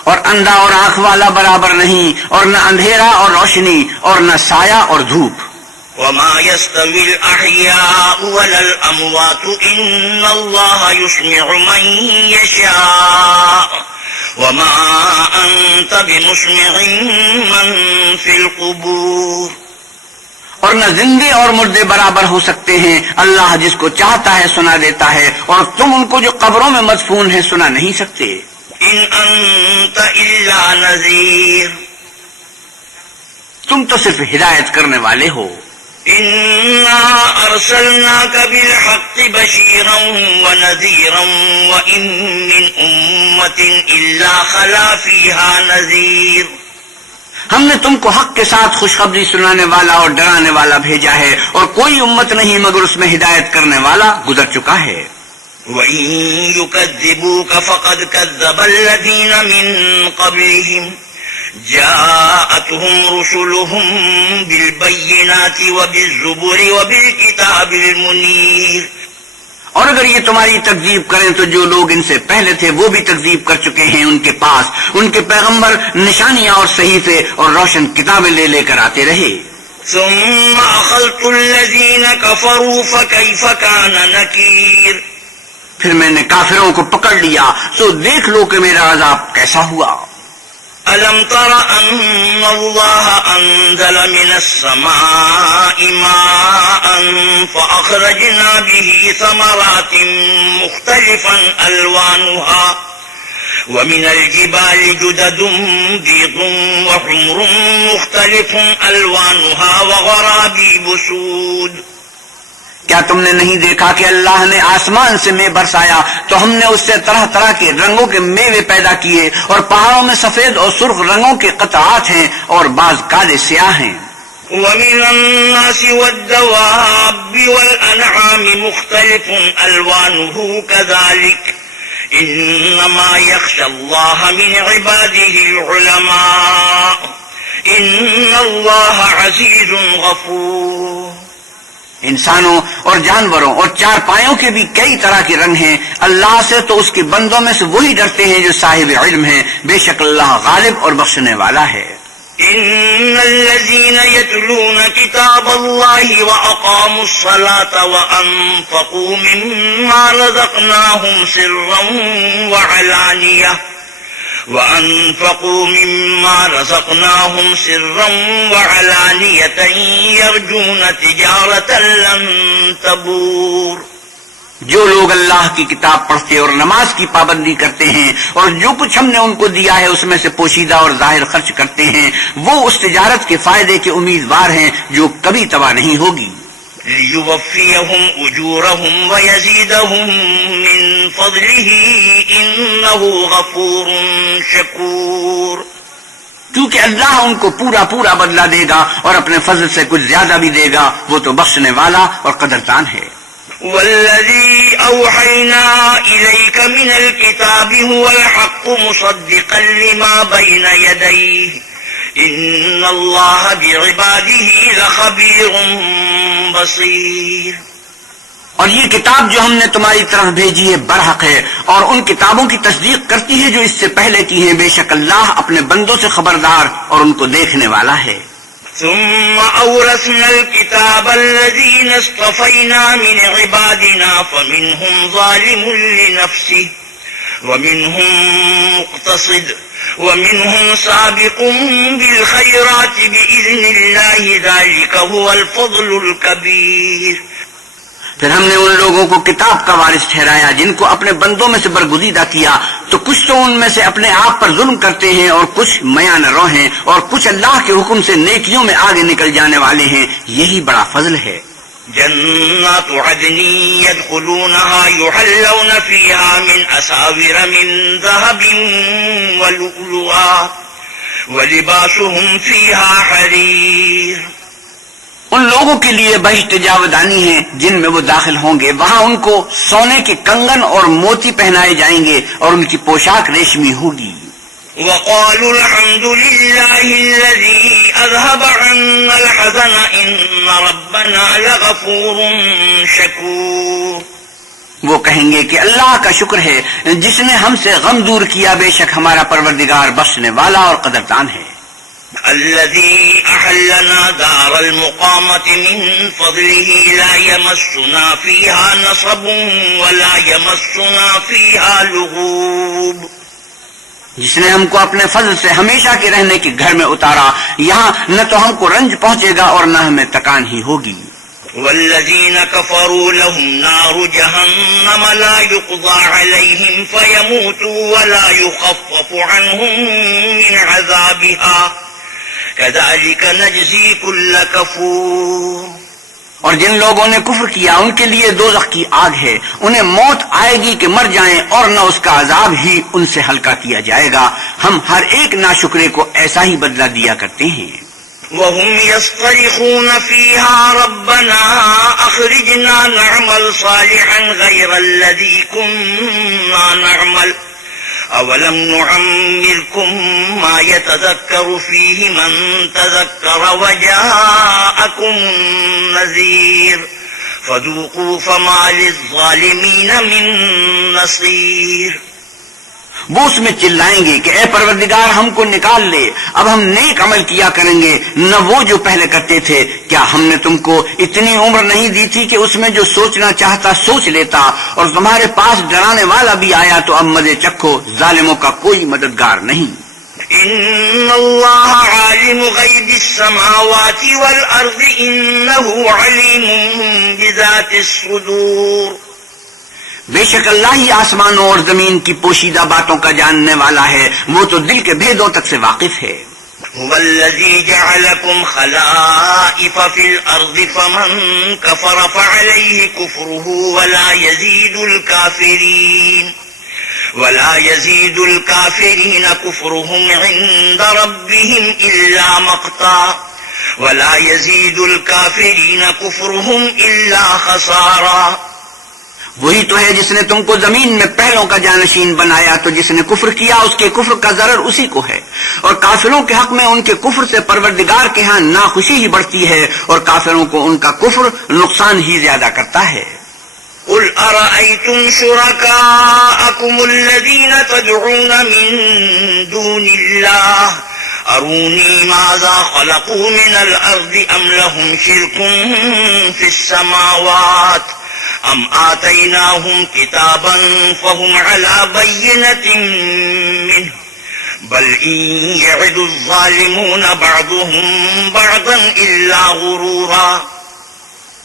اور اندھا اور آنکھ والا برابر نہیں، اور نہ اندھیرا اور روشنی، اور نہ سایہ اور دھوپ۔ وما يستوي الأحياء ولا الأموات إن الله يسمع من يشاء وما أنت بمسمع من في القبور۔ اور نہ زندے اور مردے برابر ہو سکتے ہیں، اللہ جس کو چاہتا ہے سنا دیتا ہے، اور تم ان کو جو قبروں میں مدفون ہیں سنا نہیں سکتے۔ إن أنت إلا نذير۔ تم تو صرف ہدایت کرنے والے ہو۔ إنا أرسلناك بالحق بشيرا ونذيرا وإن من أمة إلا خلا فيها نذير۔ ہم نے تم کو حق کے ساتھ خوشخبری سنانے والا اور ڈرانے والا بھیجا ہے، اور کوئی امت نہیں مگر اس میں ہدایت کرنے والا گزر چکا ہے۔ وَإِن يُكَذِّبُوكَ فَقَدْ كَذَّبَ الَّذِينَ مِن قَبْلِهِمْ جَاءَتْهُمْ رُسُلُهُم بِالْبَيِّنَاتِ وَبِالزُّبُرِ وَبِالْكِتَابِ الْمُنِيرِ۔ اور اگر یہ تمہاری تکذیب کریں تو جو لوگ ان سے پہلے تھے وہ بھی تکذیب کر چکے ہیں، ان کے پاس ان کے پیغمبر نشانیاں اور صحیفے اور روشن کتابیں لے لے کر آتے رہے۔ ثم أخذت الذين كفروا فكيف كان نكير۔ پھر میں نے کافروں کو پکڑ لیا، سو دیکھ لو کہ میرا عذاب کیسا ہوا۔ ألم تر أن الله أنزل من السماء ماء فأخرجنا به ثمرات مختلفا ألوانها ومن الجبال جدد بيض وحمر مختلف ألوانها وغرابيب سود۔ کیا تم نے نہیں دیکھا کہ اللہ نے آسمان سے مے برسایا تو ہم نے اس سے طرح طرح کے رنگوں کے میوے پیدا کیے، اور پہاڑوں میں سفید اور سرخ رنگوں کے قطعات ہیں اور بعض کالے سیاہ ہیں۔ ومن الناس والدواب والأنعام مختلف ألوانه كذلك إنما يخشى الله من عباده العلماء إن الله عزيز غفور۔ انسانوں اور جانوروں اور چار پایوں کے بھی کئی طرح کے رنگ ہیں. اللہ سے تو اس کے بندوں میں سے وہی ڈرتے ہیں جو صاحب علم ہیں. بے شک اللہ غالب اور بخشنے والا ہے. إن الذين يتلون كتاب الله وأقاموا الصلاة وأنفقوا مما رزقناهم سرا وعلانية يرجون تجارة لن تبور. جو لوگ اللہ کی کتاب پڑھتے اور نماز کی پابندی کرتے ہیں اور جو کچھ ہم نے ان کو دیا ہے اس میں سے پوشیدہ اور ظاہر خرچ کرتے ہیں وہ اس تجارت کے فائدے کے امیدوار ہیں جو کبھی تباہ نہیں ہوگی. لِيُوَفِّيَهُمْ أُجُورَهُمْ وَيَزِيدَهُمْ مِنْ فَضْلِهِ إِنَّهُ غَفُورٌ شَكُورٌ. کیونکہ اللہ ان کو پورا بدلہ دے گا اور اپنے فضل سے کچھ زیادہ بھی دے گا. وہ تو بخشنے والا اور قدردان ہے. والذي أوحينا إليك من الكتاب هو الحق مصدقا لما بين يديه إن الله بعباده لخبير بصير. اور یہ کتاب جو ہم نے تمہاری طرف بھیجی ہے برحق ہے اور ان کتابوں کی تصدیق کرتی ہے جو اس سے پہلے کی ہیں. بے شک اللہ اپنے بندوں سے خبردار اور ان کو دیکھنے والا ہے. ثم أورثنا الكتاب الذين اصطفينا من عبادنا فمنهم ظالم لنفسه ومنهم مقتصد ومنهم سابق بالخيرات بإذن الله ذلك هو الفضل الكبير. پھر ہم نے ان لوگوں کو کتاب کا وارث ٹھہرایا جن کو اپنے بندوں میں سے برگزیدہ کیا تو کچھ تو ان میں سے اپنے آپ پر ظلم کرتے ہیں اور کچھ میان رو ہیں اور کچھ اللہ کے حکم سے نیکیوں میں آگے نکل جانے والے ہیں. یہی بڑا فضل ہے. جنات عدن يدخلونها يحلون فيها من أساور من ذهب ولؤلؤا ولباسهم فيها حرير. ان لوگوں کے لیے بہشت جاودانی ہیں جن میں وہ داخل ہوں گے. وہاں ان کو سونے کے کنگن اور موتی پہنائے جائیں گے اور ان کی پوشاک ریشمی ہوگی. وقالوا الحمد لله الذي أذهب عنا الحزن إن ربنا لغفور شكور. وہ کہیں گے کہ اللہ کا شکر ہے جس نے ہم سے غم دور کیا. بے شک ہمارا پروردگار بخشنے والا اور قدردان ہے. الذي أحلنا دار المقامة من فضله لا يمسنا فيها نصب ولا يمسنا فيها لغوب. جس نے ہم کو اپنے فضل سے ہمیشہ کے رہنے کے گھر میں اتارا یہاں نہ تو ہم کو رنج پہنچے گا اور نہ ہمیں تکان ہی ہوگی. والذين كفروا لهم نار جهنم لا يقضى عليهم فيموتوا ولا يخفف عنهم من عذابها كذلك نجزي كل كفور. اور جن لوگوں نے کفر کیا ان کے لیے دوزخ کی آگ ہے. انہیں موت آئے گی کہ مر جائیں اور نہ اس کا عذاب ہی ان سے ہلکا کیا جائے گا. ہم ہر ایک ناشکرے کو ایسا ہی بدلہ دیا کرتے ہیں. وهم يصطرخون فيها ربنا أخرجنا نعمل صالحا غير الذي كنا نعمل أولم نعمركم ما يتذكر فيه من تذكر وجاءكم النذير فذوقوا فما للظالمين من نصير. وہ اس میں چلائیں گے کہ اے پروردگار ہم کو نکال لے. اب ہم نیک عمل کیا کریں گے نہ وہ جو پہلے کرتے تھے. کیا ہم نے تم کو اتنی عمر نہیں دی تھی کہ اس میں جو سوچنا چاہتا سوچ لیتا اور تمہارے پاس ڈرانے والا بھی آیا تو اب مزے چکھو. ظالموں کا کوئی مددگار نہیں. ان اللہ عالم غیب السماوات والارض انه علیم بذات الصدور. بے شک اللہ ہی آسمانوں اور زمین کی پوشیدہ باتوں کا جاننے والا ہے. وہ تو دل کے بھیدوں تک سے واقف ہے. هو الذي جعلكم خلائف في الأرض فمن كفر فعليه كفره ولا يزيد الكافرين كفرهم عند ربهم إلا مقتا ولا يزيد الكافرين كفرهم إلا خسارا. وہی تو ہے جس نے تم کو زمین میں پہلوں کا جانشین بنایا، تو جس نے کفر کیا اس کے کفر کا ضرر اسی کو ہے، اور کافروں کے حق میں ان کے کفر سے پروردگار کے ہاں ناخوشی ہی بڑھتی ہے، اور کافروں کو ان کا کفر نقصان ہی زیادہ کرتا ہے۔ قل أرأيتم شركاءكم الذين تدعون من دون الله أروني ماذا خلقوا من الأرض أم لهم شرك في السماوات أم آتيناهم كتابا فهم على بينة منه بل إن يعد الظالمون بعضهم بعضا إلا غرورا۔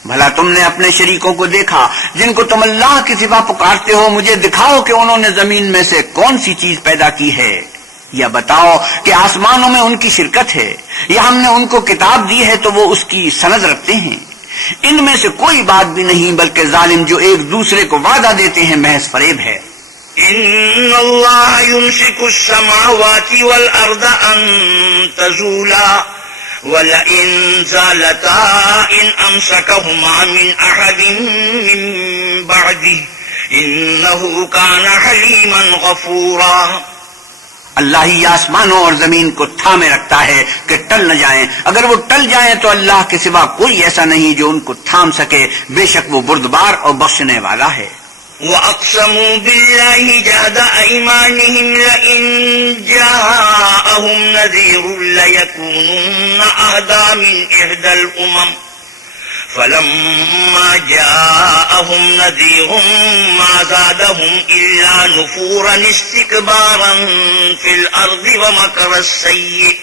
بھلا تم نے اپنے شریکوں کو دیکھا جن کو تم اللہ کے سوا پکارتے ہو، مجھے دکھاؤ کہ انہوں نے زمین میں سے کون سی چیز پیدا کی ہے، یا بتاؤ کہ آسمانوں میں ان کی شرکت ہے، یا ہم نے ان کو کتاب دی ہے تو وہ اس کی سند رکھتے ہیں۔ ان میں سے کوئی بات بھی نہیں، بلکہ ظالم جو ایک دوسرے کو وعدہ دیتے ہیں محض فریب ہے۔ إن الله يمسك السماوات والأرض أن تزولا ولئن زالتا إن أمسكهما من أحد من بعده إنه كان حليما غفورا۔ اللہ ہی آسمانوں اور زمین کو تھامے رکھتا ہے کہ ٹل نہ جائیں، اگر وہ ٹل جائیں تو اللہ کے سوا کوئی ایسا نہیں جو ان کو تھام سکے، بے شک وہ بردبار اور بخشنے والا ہے۔ وَأَقْسَمُوا بِاللَّهِ جَهْدَ أَيْمَانِهِمْ لَئِن جَاءَهُمْ نَذِيرٌ لَيَكُونُنَّ أَهْدَىٰ مِنْ إِحْدَى الْأُمَمِ فَلَمَّا جَاءَهُمْ نَذِيرٌ مَا زَادَهُمْ إِلَّا نُفُورًا اسْتِكْبَارًا فِي الْأَرْضِ وَمَكْرَ السَّيِّئِ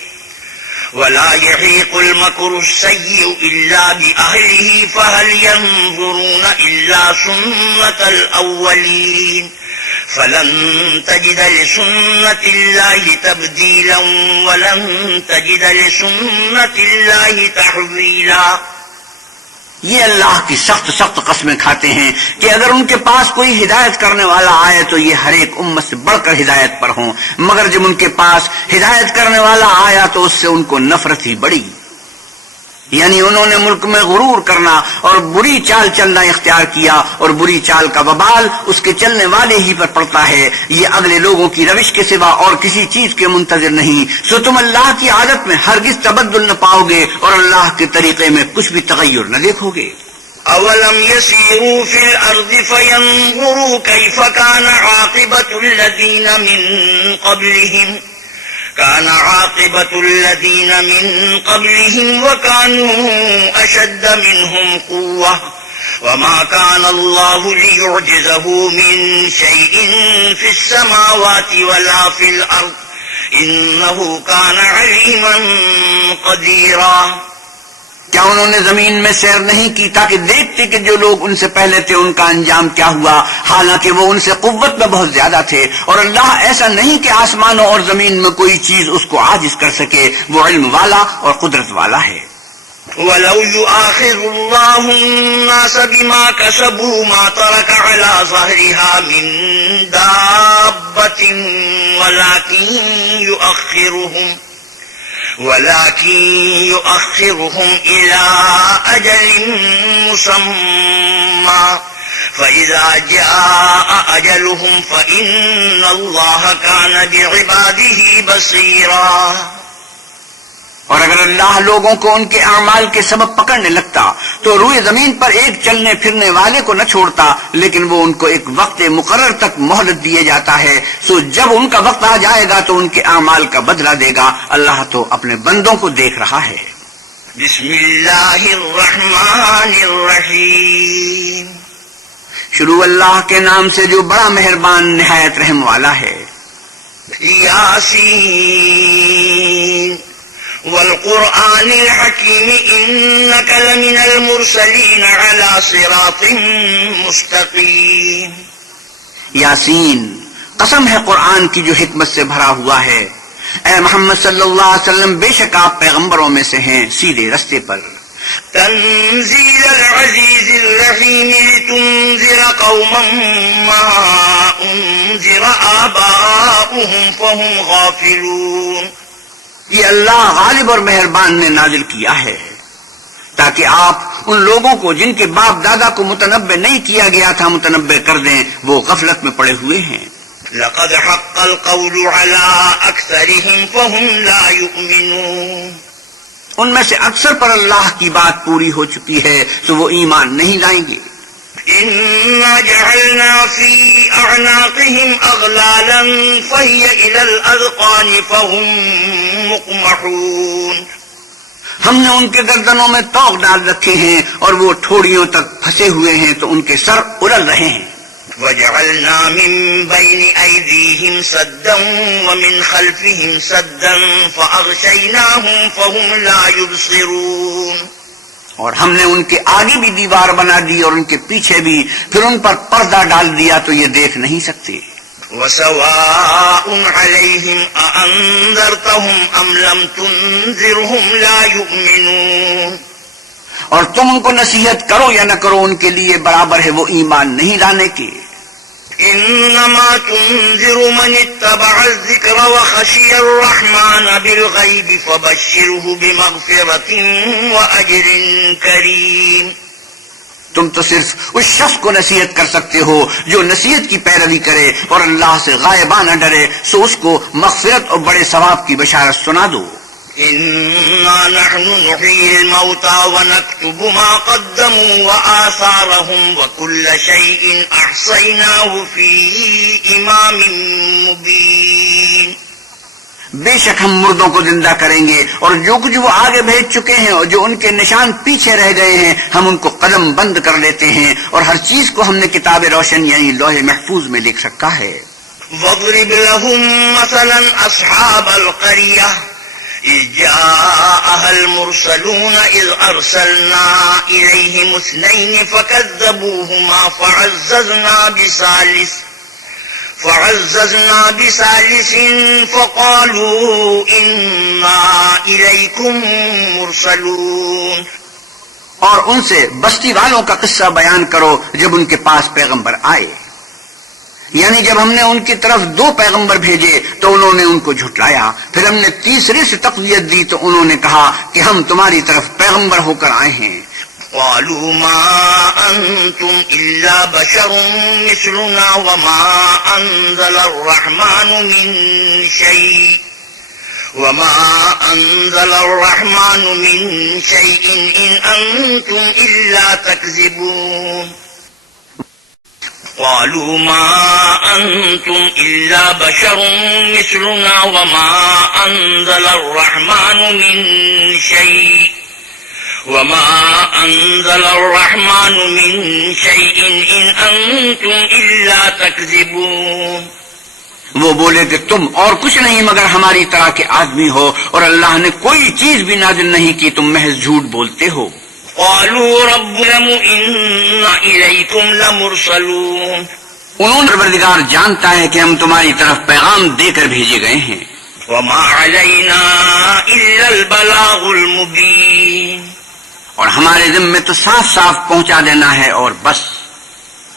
ولا يحيق المكر السيء إلا بأهله فهل ينظرون إلا سنة الأولين فلن تجد لسنة الله تبديلا ولن تجد لسنة الله تحويلا۔ یہ اللہ کی سخت سخت قسمیں کھاتے ہیں کہ اگر ان کے پاس کوئی ہدایت کرنے والا آئے تو یہ ہر ایک امت سے بڑھ کر ہدایت پر ہوں، مگر جب ان کے پاس ہدایت کرنے والا آیا تو اس سے ان کو نفرت ہی بڑی، یعنی انہوں نے ملک میں غرور کرنا اور بری چال چلنا اختیار کیا، اور بری چال کا وبال اس کے چلنے والے ہی پر پڑتا ہے۔ یہ اگلے لوگوں کی روش کے سوا اور کسی چیز کے منتظر نہیں، سو تم اللہ کی عادت میں ہرگز تبدل نہ پاؤ گے اور اللہ کے طریقے میں کچھ بھی تغیر نہ دیکھو گے۔ أَوَلَمْ يَسِيرُوا فِي الْأَرْضِ فَيَنْظُرُوا كَيْفَ كَانَ عَاقِبَةُ الَّذِينَ مِنْ قَبْلِهِمْ كان عاقبة الذين من قبلهم وكانوا أشد منهم قوة وما كان الله ليعجزه من شيء في السماوات ولا في الأرض إنه كان عليما قديرا۔ کیا انہوں نے زمین میں سیر نہیں کی تاکہ دیکھتے کہ جو لوگ ان سے پہلے تھے ان کا انجام کیا ہوا، حالانکہ وہ ان سے قوت میں بہت زیادہ تھے، اور اللہ ایسا نہیں کہ آسمانوں اور زمین میں کوئی چیز اس کو عاجز کر سکے، وہ علم والا اور قدرت والا ہے۔ وَلَوْ يُؤَاخِذُ اللَّهُ النَّاسَ بِمَا كَسَبُوا مَا تَرَكَ عَلَى ظَهْرِهَا مِن دَابَّةٍ ولكن يؤخرهم إلى أجل مسمى فإذا جاء أجلهم فإن الله كان بعباده بصيرا۔ اور اگر اللہ لوگوں کو ان کے اعمال کے سبب پکڑنے لگتا تو روئے زمین پر ایک چلنے پھرنے والے کو نہ چھوڑتا، لیکن وہ ان کو ایک وقت مقرر تک مہلت دیے جاتا ہے، سو جب ان کا وقت آ جائے گا تو ان کے اعمال کا بدلہ دے گا۔ اللہ تو اپنے بندوں کو دیکھ رہا ہے۔ بسم اللہ الرحمن الرحیم، شروع اللہ کے نام سے جو بڑا مہربان نہایت رحم والا ہے۔ یاسین والقرآن الحکیم انک لمن المرسلین علی صراط مستقیم۔ یاسین، قسم ہے قرآن کی جو حکمت سے بھرا ہوا ہے، اے محمد صلی اللہ علیہ وسلم بے شک آپ پیغمبروں میں سے ہیں سیدھے رستے پر۔ تنزیل العزیز الرحیم لتنذر قوما ما انذر آباؤهم فهم غافلون۔ یہ اللہ غالب اور مہربان نے نازل کیا ہے۔ تاکہ آپ ان لوگوں کو جن کے باپ دادا کو متنبع نہیں کیا گیا تھا متنبع کر دیں، وہ غفلت میں پڑے ہوئے ہیں۔ لقد حق القول على أكثرهم فهم لا يؤمنون۔ ان میں سے اکثر پر اللہ کی بات پوری ہو چکی ہے تو وہ ایمان نہیں لائیں گے۔ إنا جعلنا في أعناقهم أغلالا فهي إلى الأذقان فهم مقمحون۔ ہم نے ان کے گردنوں میں طوق ڈال رکھے ہیں اور وہ ٹھوڑیوں تک پھنسے ہوئے ہیں تو ان کے سر اڑل رہے ہیں۔ وجعلنا من بين أيديهم سدا ومن خلفهم سدا فأغشيناهم فهم لا يبصرون۔ اور ہم نے ان کے آگے بھی دیوار بنا دی اور ان کے پیچھے بھی، پھر ان پر پردہ ڈال دیا تو یہ دیکھ نہیں سکتے۔ وسواء عليهم أأنذرتهم أم لم تنذرهم لا يؤمنون۔ اور تم ان کو نصیحت کرو یا نہ کرو ان کے لیے برابر ہے، وہ ایمان نہیں لانے کے۔ إنما تنذر من اتبع الذكر وخشي الرحمن بالغيب فبشره بمغفرة وأجر كريم۔ تم تو صرف اس شخص کو نصیحت کر سکتے ہو جو نصیحت کی پیروی کرے اور اللہ سے غائبانہ ڈرے، سو اس کو مغفرت اور بڑے ثواب کی بشارت سنا دو۔ إنا نحن نحيي الموتى ونكتب ما قدموا وآثارهم وكل شيء أحصيناه في إمام مبين۔ بے شک ہم مردوں کو زندہ کریں گے اور جو کچھ وہ آگے بھیج چکے ہیں اور جو ان کے نشان پیچھے رہ گئے ہیں ہم ان کو قدم بند کر لیتے ہیں، اور ہر چیز کو ہم نے کتاب روشن یعنی لوح محفوظ میں لکھ رکھا ہے۔ واضرب لهم مثلا أصحاب القرية إذ جاءها المرسلون إذ أرسلنا إليهم اثنين فكذبوهما فعززنا بثالث فقالوا إنا إليكم مرسلون۔ اور ان سے بستی والوں کا قصہ بیان کرو جب ان کے پاس پیغمبر آئے، یعنی جب ہم نے ان کی طرف 2 پیغمبر بھیجے تو انہوں نے ان کو جھٹلایا، پھر ہم نے تیسرے سے تقویت دی تو انہوں نے کہا کہ ہم تمہاری طرف پیغمبر ہو کر آئے ہیں۔ قالوا ما أنتم إلا بشر مثلنا وما أنزل الرحمن من شيء إن أنتم إلا تكذبون۔ قالوا ما أنتم إلا بشر مثلنا وما أنزل الرحمن من شيء إن أنتم إلا تكذبون۔ وہ بولے کہ تم اور کچھ نہیں مگر ہماری طرح کے آدمی ہو اور اللہ نے کوئی چیز بھی نازل نہیں کی، تم محض جھوٹ بولتے ہو۔ قالوا ربنا إنا إليكم لمرسلون۔ انہوں نے پروردگار جانتا ہے کہ ہم تمہاری طرف پیغام دے کر بھیجے گئے ہیں۔ وما علينا إلا البلاغ المبين۔ اور ہمارے ذمے تو صاف صاف پہنچا دینا ہے اور بس۔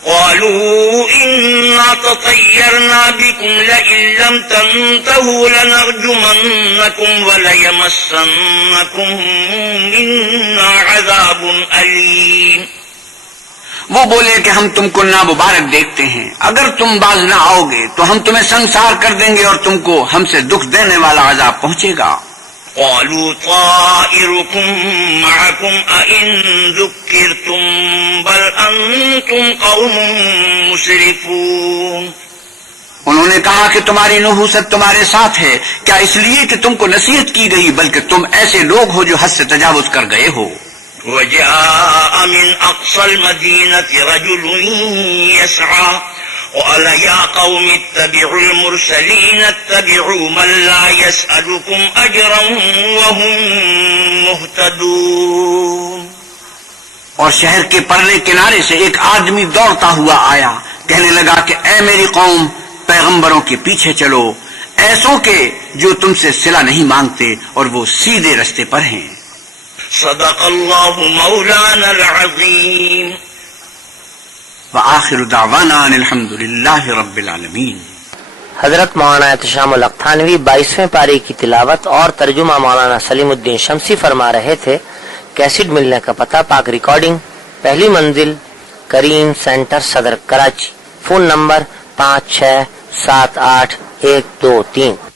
قالوا إنا تطيرنا بكم لئن لم تنتهوا لنرجمنكم وليمسنكم منا عذاب أليم۔ وہ بولے کہ ہم تم کو نامبارک دیکھتے ہیں، اگر تم باز نہ آؤ گے تو ہم تمہیں سنسار کر دیں گے اور تم کو ہم سے دکھ دینے والا عذاب پہنچے گا۔ قالوا طائركم معكم أئن ذكرتم بل أنتم قوم مسرفون۔ انہوں نے کہا کہ تمہاری نحوست تمہارے ساتھ ہے، کیا اس لیے کہ تم کو نصیحت کی گئی، بلکہ تم ایسے لوگ ہو جو حد سے تجاوز کر گئے ہو۔ وجاء من أقصى المدينة رجل يسعى قال يا قوم اتبعوا المرسلين اتبعوا من لا يسألكم أجرا وهم مهتدون۔ اور شہر کے پرلے کنارے سے ایک آدمی دوڑتا ہوا آیا، کہنے لگا کہ اے میری قوم، پیغمبروں کے پیچھے چلو، ایسوں کے جو تم سے صلہ نہیں مانگتے اور وہ سیدھے رستے پر ہیں۔ صدق اللہ مولانا العظیم۔ وآخر دعوانا ان الحمد للہ رب العالمین۔ حضرت مولانا احتشام الحق تھانوی 22ویں پارے کی تلاوت اور ترجمہ مولانا سلیم الدین شمسی فرما رہے تھے کیسٹ ملنے کا پتہ پاک ریکارڈنگ پہلی منزل کریم سینٹر صدر کراچی. Phone number 5678 123.